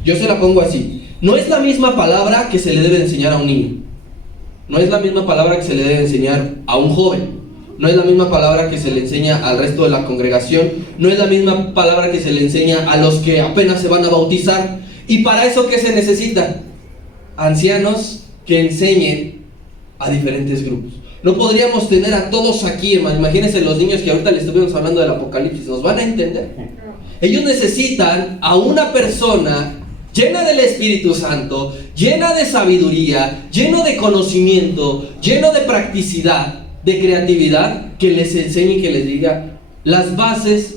yo se la pongo así: no es la misma palabra que se le debe enseñar a un niño, no es la misma palabra que se le debe enseñar a un joven, no es la misma palabra que se le enseña al resto de la congregación, no es la misma palabra que se le enseña a los que apenas se van a bautizar. Y para eso, ¿qué se necesita? Ancianos que enseñen a diferentes grupos. No podríamos tener a todos aquí, hermano. Imagínense los niños que ahorita les estuvimos hablando del Apocalipsis, ¿nos van a entender? Ellos necesitan a una persona llena del Espíritu Santo, llena de sabiduría, lleno de conocimiento, lleno de practicidad, de creatividad, que les enseñe y que les diga las bases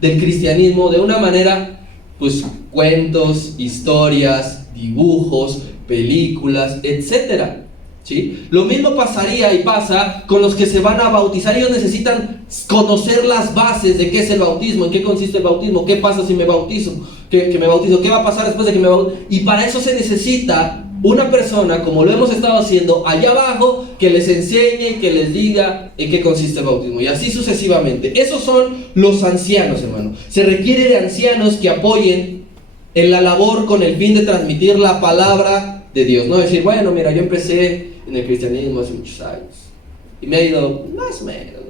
del cristianismo de una manera, pues, cuentos, historias, dibujos, películas, etcétera. ¿Sí? Lo mismo pasaría y pasa con los que se van a bautizar. Ellos necesitan conocer las bases de qué es el bautismo, en qué consiste el bautismo, qué pasa si me bautizo, que me bautizo, qué va a pasar después de que me bautizo. Y para eso se necesita una persona, como lo hemos estado haciendo allá abajo, que les enseñe, que les diga en qué consiste el bautismo, y así sucesivamente. Esos son los ancianos, hermano. Se requiere de ancianos que apoyen en la labor con el fin de transmitir la palabra de Dios. No decir: bueno, mira, yo empecé en el cristianismo hace muchos años y me ha ido más o menos,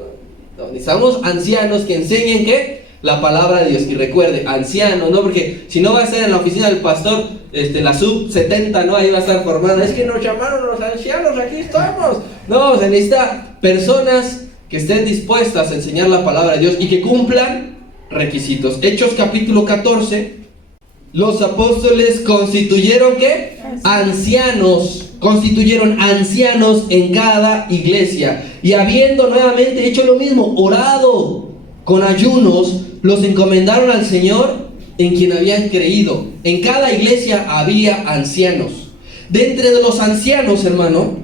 ¿no? Necesitamos ancianos que enseñen ¿qué? La palabra de Dios. Y recuerde, ancianos, ¿no? Porque si no va a estar en la oficina del pastor, la sub 70, ¿no? Ahí va a estar formada. Es que nos llamaron los ancianos, aquí estamos. No, se necesita personas que estén dispuestas a enseñar la palabra de Dios y que cumplan requisitos. Hechos capítulo 14. Los apóstoles constituyeron ¿qué? Ancianos. Constituyeron ancianos en cada iglesia. Y habiendo nuevamente hecho lo mismo, orado con ayunos, los encomendaron al Señor en quien habían creído. En cada iglesia había ancianos. De entre los ancianos, hermano,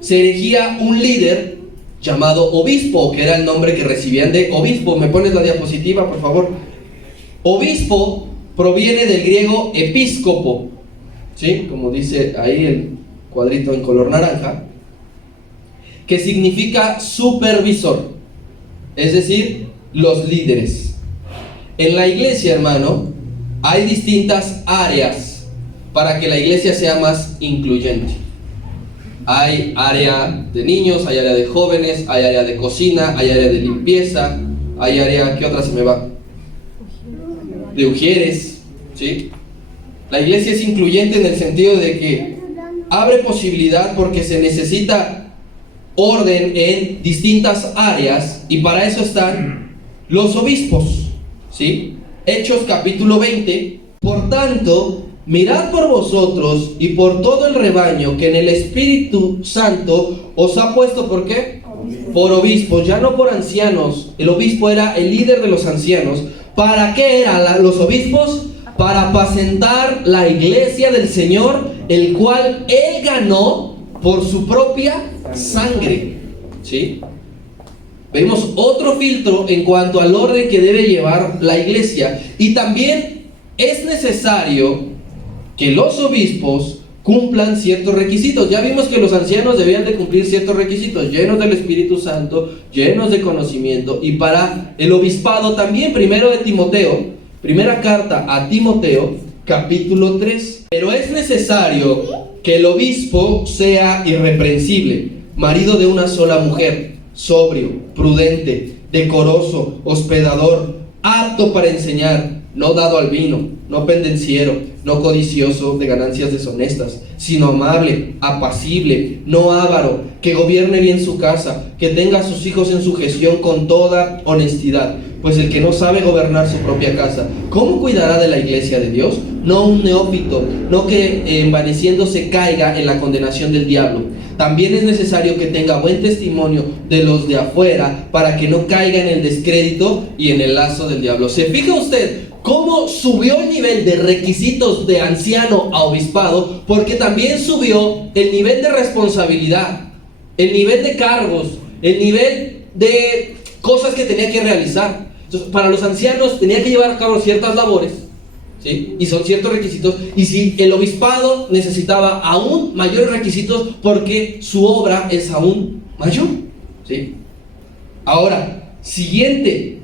se erigía un líder llamado obispo, que era el nombre que recibían de obispo. ¿Me pones la diapositiva, por favor? Obispo proviene del griego episcopo, ¿sí? Como dice ahí el cuadrito en color naranja, que significa supervisor, es decir, los líderes. En la iglesia, hermano, hay distintas áreas para que la iglesia sea más incluyente. Hay área de niños, hay área de jóvenes, hay área de cocina, hay área de limpieza, hay área, ¿qué otra se me va? De ujieres, ¿sí? La iglesia es incluyente en el sentido de que abre posibilidad porque se necesita orden en distintas áreas, y para eso están los obispos, ¿sí? Hechos capítulo 20. Por tanto, mirad por vosotros y por todo el rebaño que en el Espíritu Santo os ha puesto, ¿por qué? Por obispos, ya no por ancianos. El obispo era el líder de los ancianos. ¿Para qué eran los obispos? Para apacentar la iglesia del Señor, el cual Él ganó por su propia sangre, ¿sí? Vemos otro filtro en cuanto al orden que debe llevar la iglesia. Y también es necesario que los obispos cumplan ciertos requisitos. Ya vimos que los ancianos debían de cumplir ciertos requisitos, llenos del Espíritu Santo, llenos de conocimiento. Y para el obispado también, primera carta a Timoteo, capítulo 3. Pero es necesario que el obispo sea irreprensible, marido de una sola mujer, sobrio, prudente, decoroso, hospedador, apto para enseñar, no dado al vino, no pendenciero, no codicioso de ganancias deshonestas, sino amable, apacible, no avaro, que gobierne bien su casa, que tenga a sus hijos en sujeción con toda honestidad. Pues el que no sabe gobernar su propia casa, ¿cómo cuidará de la iglesia de Dios? No un neófito, no que envaneciéndose caiga en la condenación del diablo. También es necesario que tenga buen testimonio de los de afuera, para que no caiga en el descrédito y en el lazo del diablo. ¿Se fija usted cómo subió el nivel de requisitos de anciano a obispado? Porque también subió el nivel de responsabilidad, el nivel de cargos, el nivel de cosas que tenía que realizar. Entonces, para los ancianos tenía que llevar a cabo ciertas labores, ¿sí? Y son ciertos requisitos. Y si el obispado necesitaba aún mayores requisitos, porque su obra es aún mayor, ¿sí? Ahora, siguiente.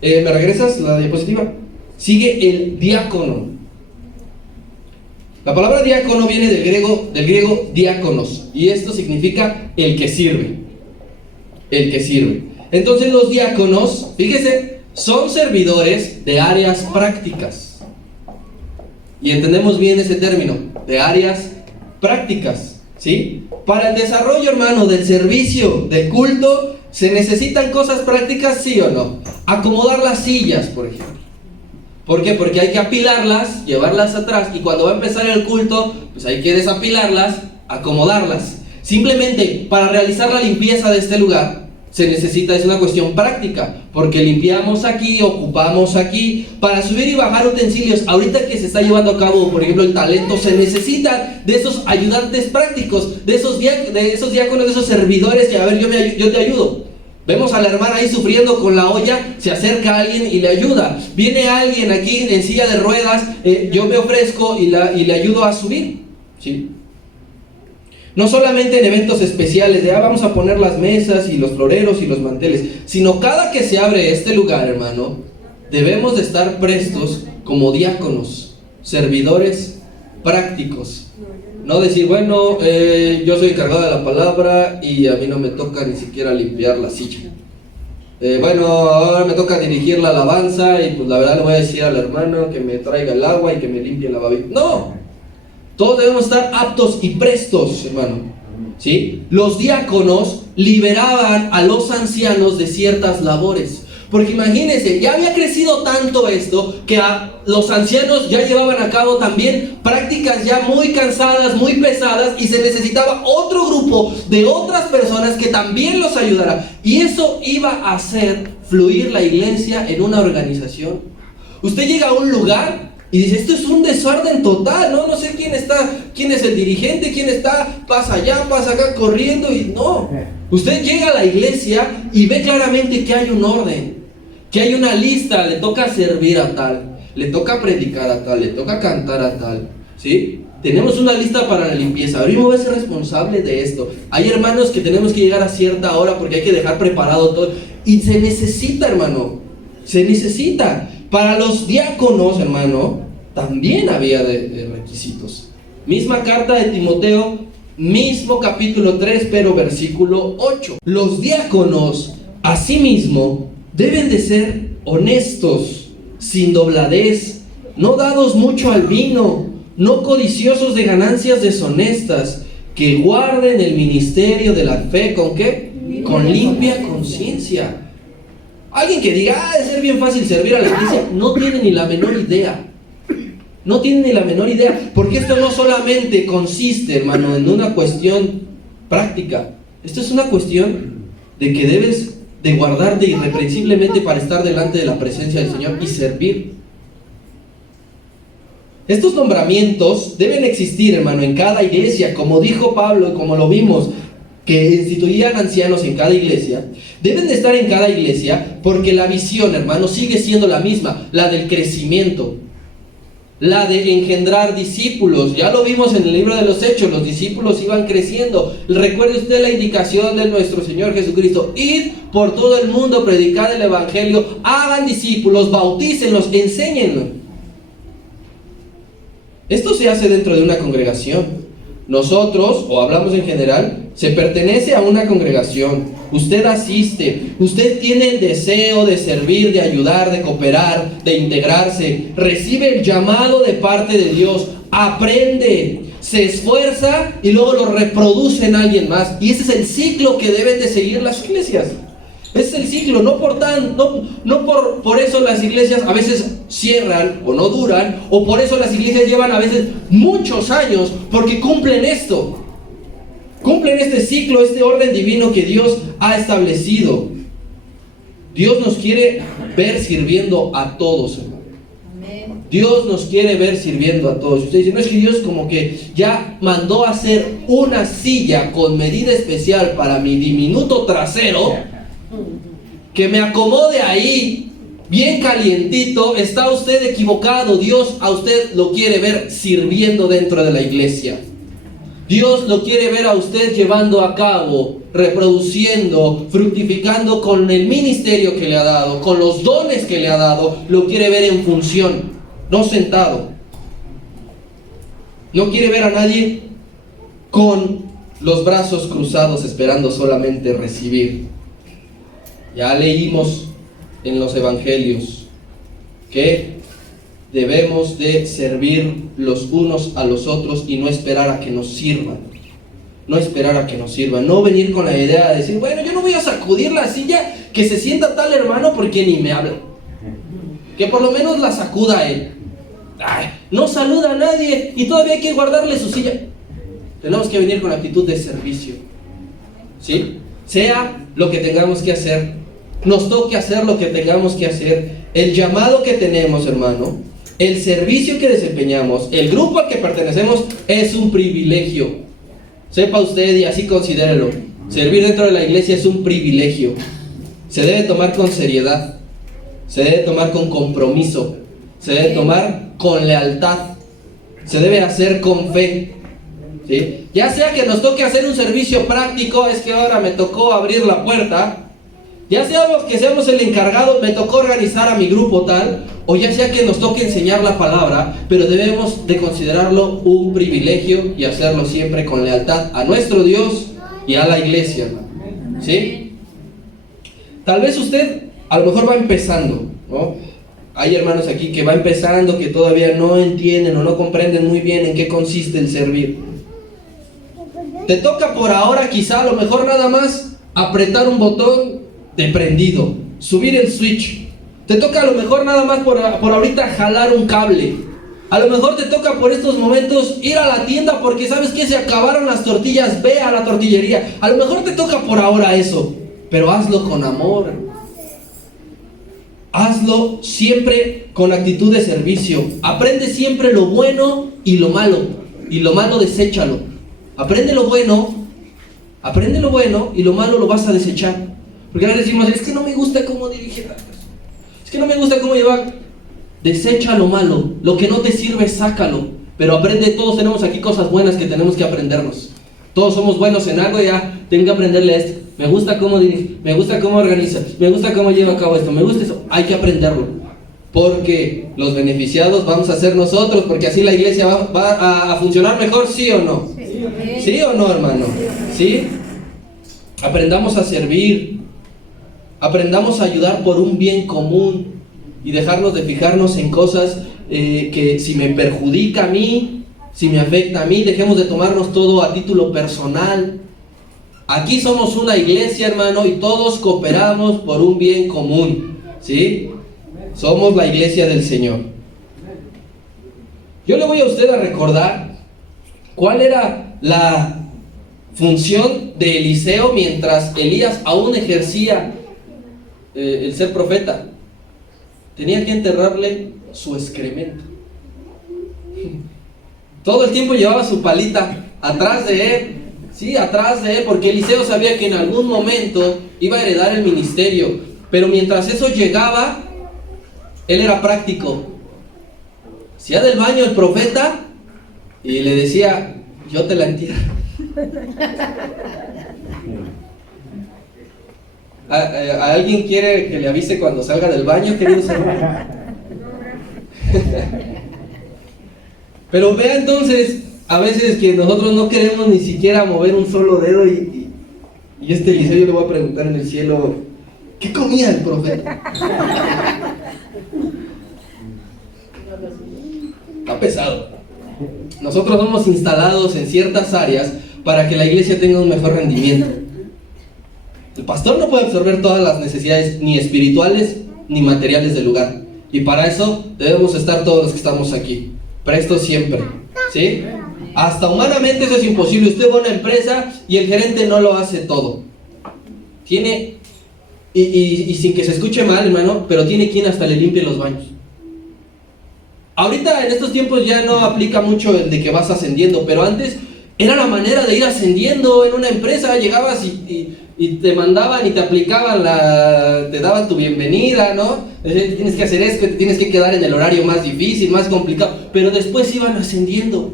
¿Me regresas la diapositiva? Sigue el diácono. La palabra diácono viene del griego diáconos, y esto significa el que sirve. El que sirve. Entonces los diáconos, fíjese, son servidores de áreas prácticas. Y entendemos bien ese término, de áreas prácticas, ¿sí? Para el desarrollo, hermano, del servicio, del culto, ¿se necesitan cosas prácticas, sí o no? Acomodar las sillas, por ejemplo. ¿Por qué? Porque hay que apilarlas, llevarlas atrás, y cuando va a empezar el culto, pues hay que desapilarlas, acomodarlas. Simplemente para realizar la limpieza de este lugar, se necesita, es una cuestión práctica, porque limpiamos aquí, ocupamos aquí, para subir y bajar utensilios. Ahorita que se está llevando a cabo, por ejemplo, el talento, se necesita de esos ayudantes prácticos, de esos diáconos, de esos servidores que, a ver, yo te ayudo. Vemos a la hermana ahí sufriendo con la olla, se acerca a alguien y le ayuda. Viene alguien aquí en silla de ruedas, yo me ofrezco y le ayudo a subir, ¿sí? No solamente en eventos especiales de vamos a poner las mesas y los floreros y los manteles, sino cada que se abre este lugar, hermano, debemos de estar prestos como diáconos, servidores prácticos. No decir, bueno, yo soy encargado de la palabra y a mí no me toca ni siquiera limpiar la silla. Bueno, ahora me toca dirigir la alabanza y pues la verdad le voy a decir al hermano que me traiga el agua y que me limpie la babita. No, todos debemos estar aptos y prestos, hermano, ¿sí? Los diáconos liberaban a los ancianos de ciertas labores. Porque imagínense, ya había crecido tanto esto que los ancianos ya llevaban a cabo también prácticas ya muy cansadas, muy pesadas, y se necesitaba otro grupo de otras personas que también los ayudara. Y eso iba a hacer fluir la iglesia en una organización. Usted llega a un lugar y dice, esto es un desorden total, no sé quién es el dirigente, pasa allá, pasa acá corriendo, y no. Usted llega a la iglesia y ve claramente que hay un orden, que hay una lista, le toca servir a tal, le toca predicar a tal, le toca cantar a tal, ¿sí? Tenemos una lista para la limpieza. Ahora mismo voy a ser responsable de esto. Hay hermanos que tenemos que llegar a cierta hora porque hay que dejar preparado todo. Y se necesita, hermano, se necesita. Para los diáconos, hermano, también había de requisitos. Misma carta de Timoteo, mismo capítulo 3, pero versículo 8. Los diáconos, asimismo, deben de ser honestos, sin dobladez, no dados mucho al vino, no codiciosos de ganancias deshonestas, que guarden el ministerio de la fe, ¿con qué? Con limpia conciencia. Alguien que diga, debe ser bien fácil servir a la iglesia, no tiene ni la menor idea. No tiene ni la menor idea, porque esto no solamente consiste, hermano, en una cuestión práctica. Esto es una cuestión de que debes de guardarte irreprensiblemente para estar delante de la presencia del Señor y servir. Estos nombramientos deben existir, hermano, en cada iglesia, como dijo Pablo y como lo vimos, que instituían ancianos en cada iglesia. Deben de estar en cada iglesia porque la visión, hermano, sigue siendo la misma, la del crecimiento, la de engendrar discípulos. Ya lo vimos en el libro de los Hechos, los discípulos iban creciendo. Recuerde usted la indicación de nuestro Señor Jesucristo: id por todo el mundo, predicad el evangelio, hagan discípulos, bautícenlos, enséñenlos. Esto se hace dentro de una congregación. Nosotros, o hablamos en general, se pertenece a una congregación. Usted asiste, usted tiene el deseo de servir, de ayudar, de cooperar, de integrarse. Recibe el llamado de parte de Dios, aprende, se esfuerza y luego lo reproduce en alguien más. Y ese es el ciclo que deben de seguir las iglesias. Ese es el ciclo, no por eso las iglesias a veces cierran o no duran, o por eso las iglesias llevan a veces muchos años, porque cumplen esto. Cumplen este ciclo, este orden divino que Dios ha establecido. Dios nos quiere ver sirviendo a todos, hermano. Dios nos quiere ver sirviendo a todos. Usted dice, no, es que Dios como que ya mandó a hacer una silla con medida especial para mi diminuto trasero, que me acomode ahí bien calientito. Está usted equivocado. Dios a usted lo quiere ver sirviendo dentro de la iglesia. Dios lo quiere ver a usted llevando a cabo, reproduciendo, fructificando con el ministerio que le ha dado, con los dones que le ha dado. Lo quiere ver en función, no sentado. No quiere ver a nadie con los brazos cruzados esperando solamente recibir. Ya leímos en los evangelios que debemos de servir los unos a los otros y no esperar a que nos sirvan. No esperar a que nos sirvan. No venir con la idea de decir, bueno, yo no voy a sacudir la silla, que se sienta tal hermano porque ni me habla. Que por lo menos la sacuda a él. Ay, no saluda a nadie y todavía hay que guardarle su silla. Tenemos que venir con actitud de servicio. ¿Sí? Sea lo que tengamos que hacer, nos toque hacer lo que tengamos que hacer, el llamado que tenemos, hermano, el servicio que desempeñamos, el grupo al que pertenecemos, es un privilegio. Sepa usted y así considérelo. Servir dentro de la iglesia es un privilegio. Se debe tomar con seriedad, se debe tomar con compromiso, se debe tomar con lealtad, se debe hacer con fe. ¿Sí? Ya sea que nos toque hacer un servicio práctico, es que ahora me tocó abrir la puerta. Ya sea que seamos el encargado, me tocó organizar a mi grupo tal, o ya sea que nos toque enseñar la palabra, pero debemos de considerarlo un privilegio y hacerlo siempre con lealtad a nuestro Dios y a la iglesia, ¿sí? Tal vez usted a lo mejor va empezando, ¿no? Hay hermanos aquí que va empezando, que todavía no entienden o no comprenden muy bien en qué consiste el servir. Te toca por ahora quizá a lo mejor nada más apretar un botón de prendido, subir el switch. Te toca a lo mejor nada más por ahorita jalar un cable. A lo mejor te toca por estos momentos ir a la tienda porque sabes que se acabaron las tortillas, ve a la tortillería. A lo mejor te toca por ahora eso, pero hazlo con amor. Hazlo siempre con actitud de servicio. Aprende siempre lo bueno y lo malo, y lo malo deséchalo. Aprende lo bueno y lo malo lo vas a desechar. Porque ahora decimos, es que no me gusta cómo dirigir las cosas, es que no me gusta cómo llevar. Desecha lo malo, lo que no te sirve, sácalo. Pero aprende, todos tenemos aquí cosas buenas que tenemos que aprendernos. Todos somos buenos en algo y ya tengo que aprenderle a esto. Me gusta cómo dirige, me gusta cómo organiza, me gusta cómo lleva a cabo esto, me gusta eso. Hay que aprenderlo. Porque los beneficiados vamos a ser nosotros, porque así la iglesia va a funcionar mejor, ¿sí o no? ¿Sí o no, hermano? ¿Sí? Aprendamos a servir. Aprendamos a ayudar por un bien común y dejarnos de fijarnos en cosas que si me perjudica a mí, si me afecta a mí. Dejemos de tomarnos todo a título personal. Aquí somos una iglesia, hermano, y todos cooperamos por un bien común, ¿sí? Somos la iglesia del Señor. Yo le voy a usted a recordar cuál era la función de Eliseo mientras Elías aún ejercía el ser profeta. Tenía que enterrarle su excremento. Todo el tiempo llevaba su palita atrás de él, sí, atrás de él, porque Eliseo sabía que en algún momento iba a heredar el ministerio. Pero mientras eso llegaba, él era práctico. Hacía del baño el profeta y le decía: yo te la entierro. ¿A alguien quiere que le avise cuando salga del baño, queridos hermanos? Pero vea entonces, a veces que nosotros no queremos ni siquiera mover un solo dedo y este Eliseo, yo le voy a preguntar en el cielo: ¿qué comía el profeta? Está pesado. Nosotros somos instalados en ciertas áreas para que la iglesia tenga un mejor rendimiento. El pastor no puede absorber todas las necesidades, ni espirituales ni materiales del lugar. Y para eso debemos estar todos los que estamos aquí, prestos siempre, ¿sí? Hasta humanamente eso es imposible. Usted va a una empresa y el gerente no lo hace todo. Tiene, y sin que se escuche mal, hermano, pero tiene quien hasta le limpie los baños. Ahorita en estos tiempos ya no aplica mucho el de que vas ascendiendo, pero antes era la manera de ir ascendiendo en una empresa. Llegabas y te mandaban y te aplicaban te daban tu bienvenida, ¿no? Tienes que hacer esto, te tienes que quedar en el horario más difícil, más complicado, pero después iban ascendiendo.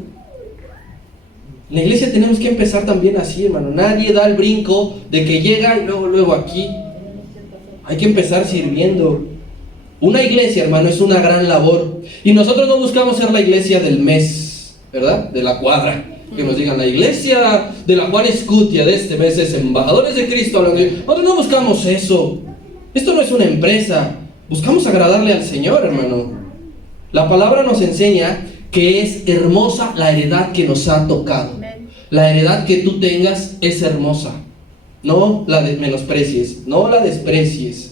En la iglesia tenemos que empezar también así, hermano. Nadie da el brinco de que llega y luego aquí. Hay que empezar sirviendo. Una iglesia, hermano, es una gran labor. Y nosotros no buscamos ser la iglesia del mes, ¿verdad? De la cuadra. Que nos digan: la iglesia de la Juan Escutia de este mes es Embajadores de Cristo. Nosotros no buscamos eso. Esto no es una empresa. Buscamos agradarle al Señor, hermano. La palabra nos enseña que es hermosa la heredad que nos ha tocado. La heredad que tú tengas es hermosa. No la menosprecies, no la desprecies.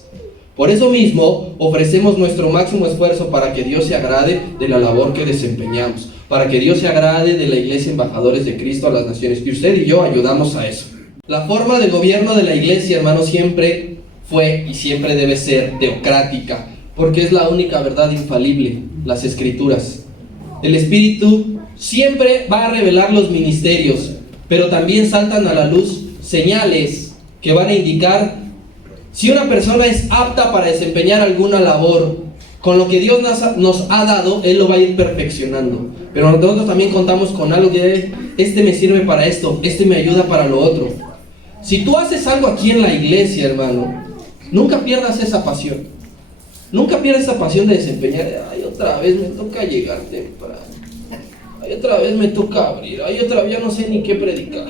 Por eso mismo ofrecemos nuestro máximo esfuerzo para que Dios se agrade de la labor que desempeñamos, para que Dios se agrade de la iglesia Embajadores de Cristo a las naciones, y usted y yo ayudamos a eso. La forma de gobierno de la iglesia, hermano, siempre fue y siempre debe ser teocrática, porque es la única verdad infalible, las Escrituras. El Espíritu siempre va a revelar los ministerios, pero también saltan a la luz señales que van a indicar si una persona es apta para desempeñar alguna labor. Con lo que Dios nos ha dado, Él lo va a ir perfeccionando. Pero nosotros también contamos con algo que este me sirve para esto, este me ayuda para lo otro. Si tú haces algo aquí en la iglesia, hermano, nunca pierdas esa pasión. Nunca pierdas esa pasión de desempeñar. Ay, otra vez me toca llegar temprano. Ay, otra vez me toca abrir. Ay, otra vez ya no sé ni qué predicar.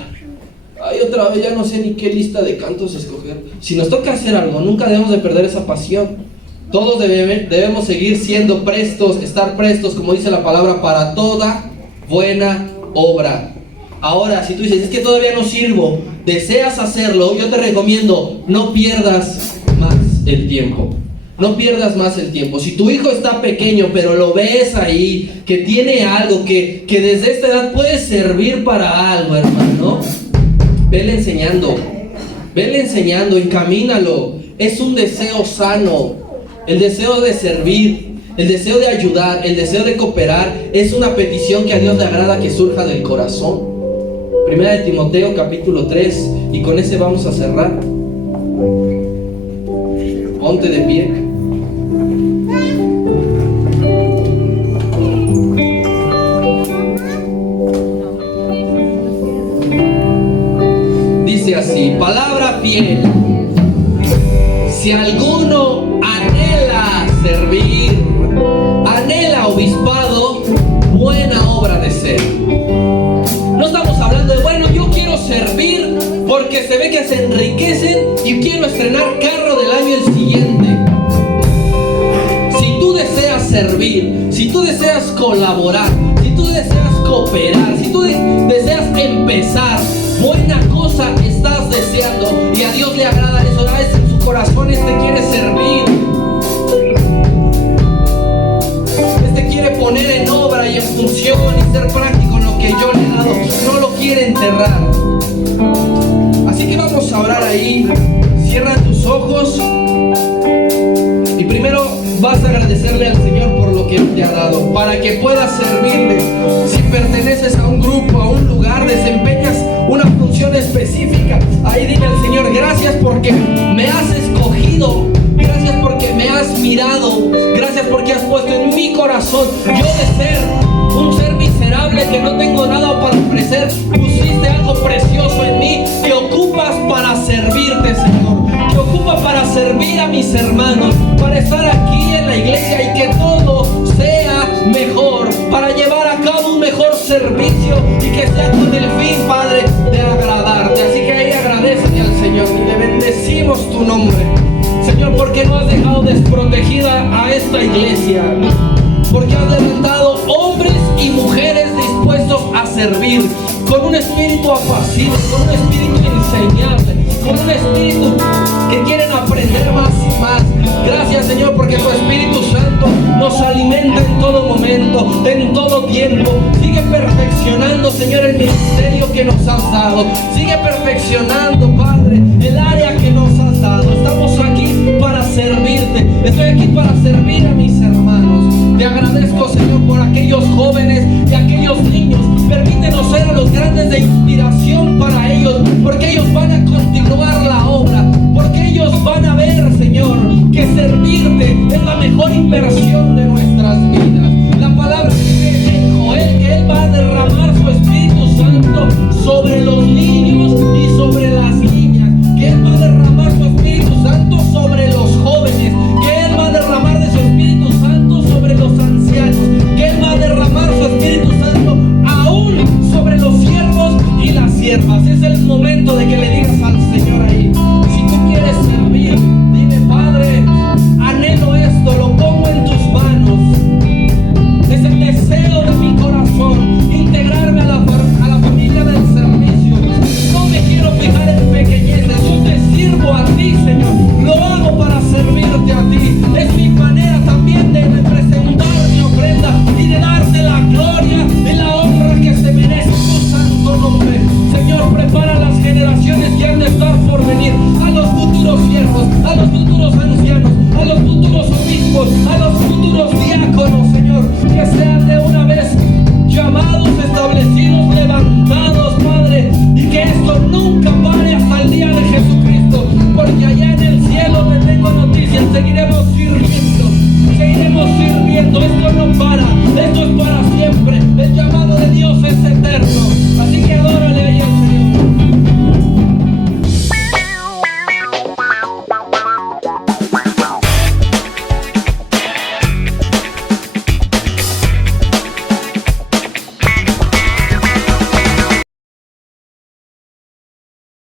Ay, otra vez ya no sé ni qué lista de cantos escoger. Si nos toca hacer algo, nunca debemos de perder esa pasión. Todos debemos seguir siendo prestos, estar prestos, como dice la palabra, para toda buena obra. Ahora, si tú dices: es que todavía no sirvo, deseas hacerlo, yo te recomiendo: no pierdas más el tiempo. No pierdas más el tiempo. Si tu hijo está pequeño, pero lo ves ahí, que tiene algo, que desde esta edad puede servir para algo, hermano, vele enseñando, encamínalo. Es un deseo sano. El deseo de servir, el deseo de ayudar, el deseo de cooperar es una petición que a Dios le agrada que surja del corazón. Primera de Timoteo capítulo 3, y con ese vamos a cerrar. Ponte de pie. Dice así: palabra fiel. Si alguno anhela servir, anhela obispado, buena obra de ser. No estamos hablando de: bueno, yo quiero servir porque se ve que se enriquecen y quiero estrenar carro del año el siguiente. Si tú deseas servir, si tú deseas colaborar, si tú deseas cooperar, si tú deseas empezar, buena cosa estás deseando, y a Dios le agrada eso. En su corazón quiere servir, quiere poner en obra y en función y ser práctico en lo que yo le he dado, no lo quiere enterrar. Así que vamos a orar ahí. Cierra tus ojos y primero vas a agradecerle al Señor por lo que Él te ha dado, para que puedas servirle. Si perteneces a un grupo, a un lugar, desempeñas una función específica, ahí dile al Señor: gracias porque me has escogido, gracias porque me has mirado, gracias porque has puesto en mi corazón, yo de ser un ser miserable que no tengo nada para ofrecer, pusiste algo precioso en mí que ocupas para servirte, Señor, que ocupa para servir a mis hermanos, para estar aquí en la iglesia y que todo sea mejor, para llevar a cabo un mejor servicio y que sea con el fin, Padre, de agradarte. Así que ahí agradecele al Señor y le bendecimos tu nombre, Señor, porque no has dejado desprotegida a esta iglesia, porque has levantado hombres y mujeres dispuestos a servir, con un espíritu apacible, con un espíritu enseñable, con un espíritu que quieren aprender más y más. Gracias, Señor, porque tu Espíritu Santo nos alimenta en todo momento, en todo tiempo. Sigue perfeccionando, Señor, el ministerio que nos has dado. Sigue perfeccionando, Padre, el área que nos has dado. Estamos aquí para servirte. Estoy aquí para servir a mis hermanos. Te agradezco, Señor, por aquellos jóvenes y aquellos niños. Permítenos ser a los grandes de inspiración para ellos, porque ellos van a continuar la obra, porque ellos van a ver, Señor, que servirte es la mejor inversión de nuestras vidas.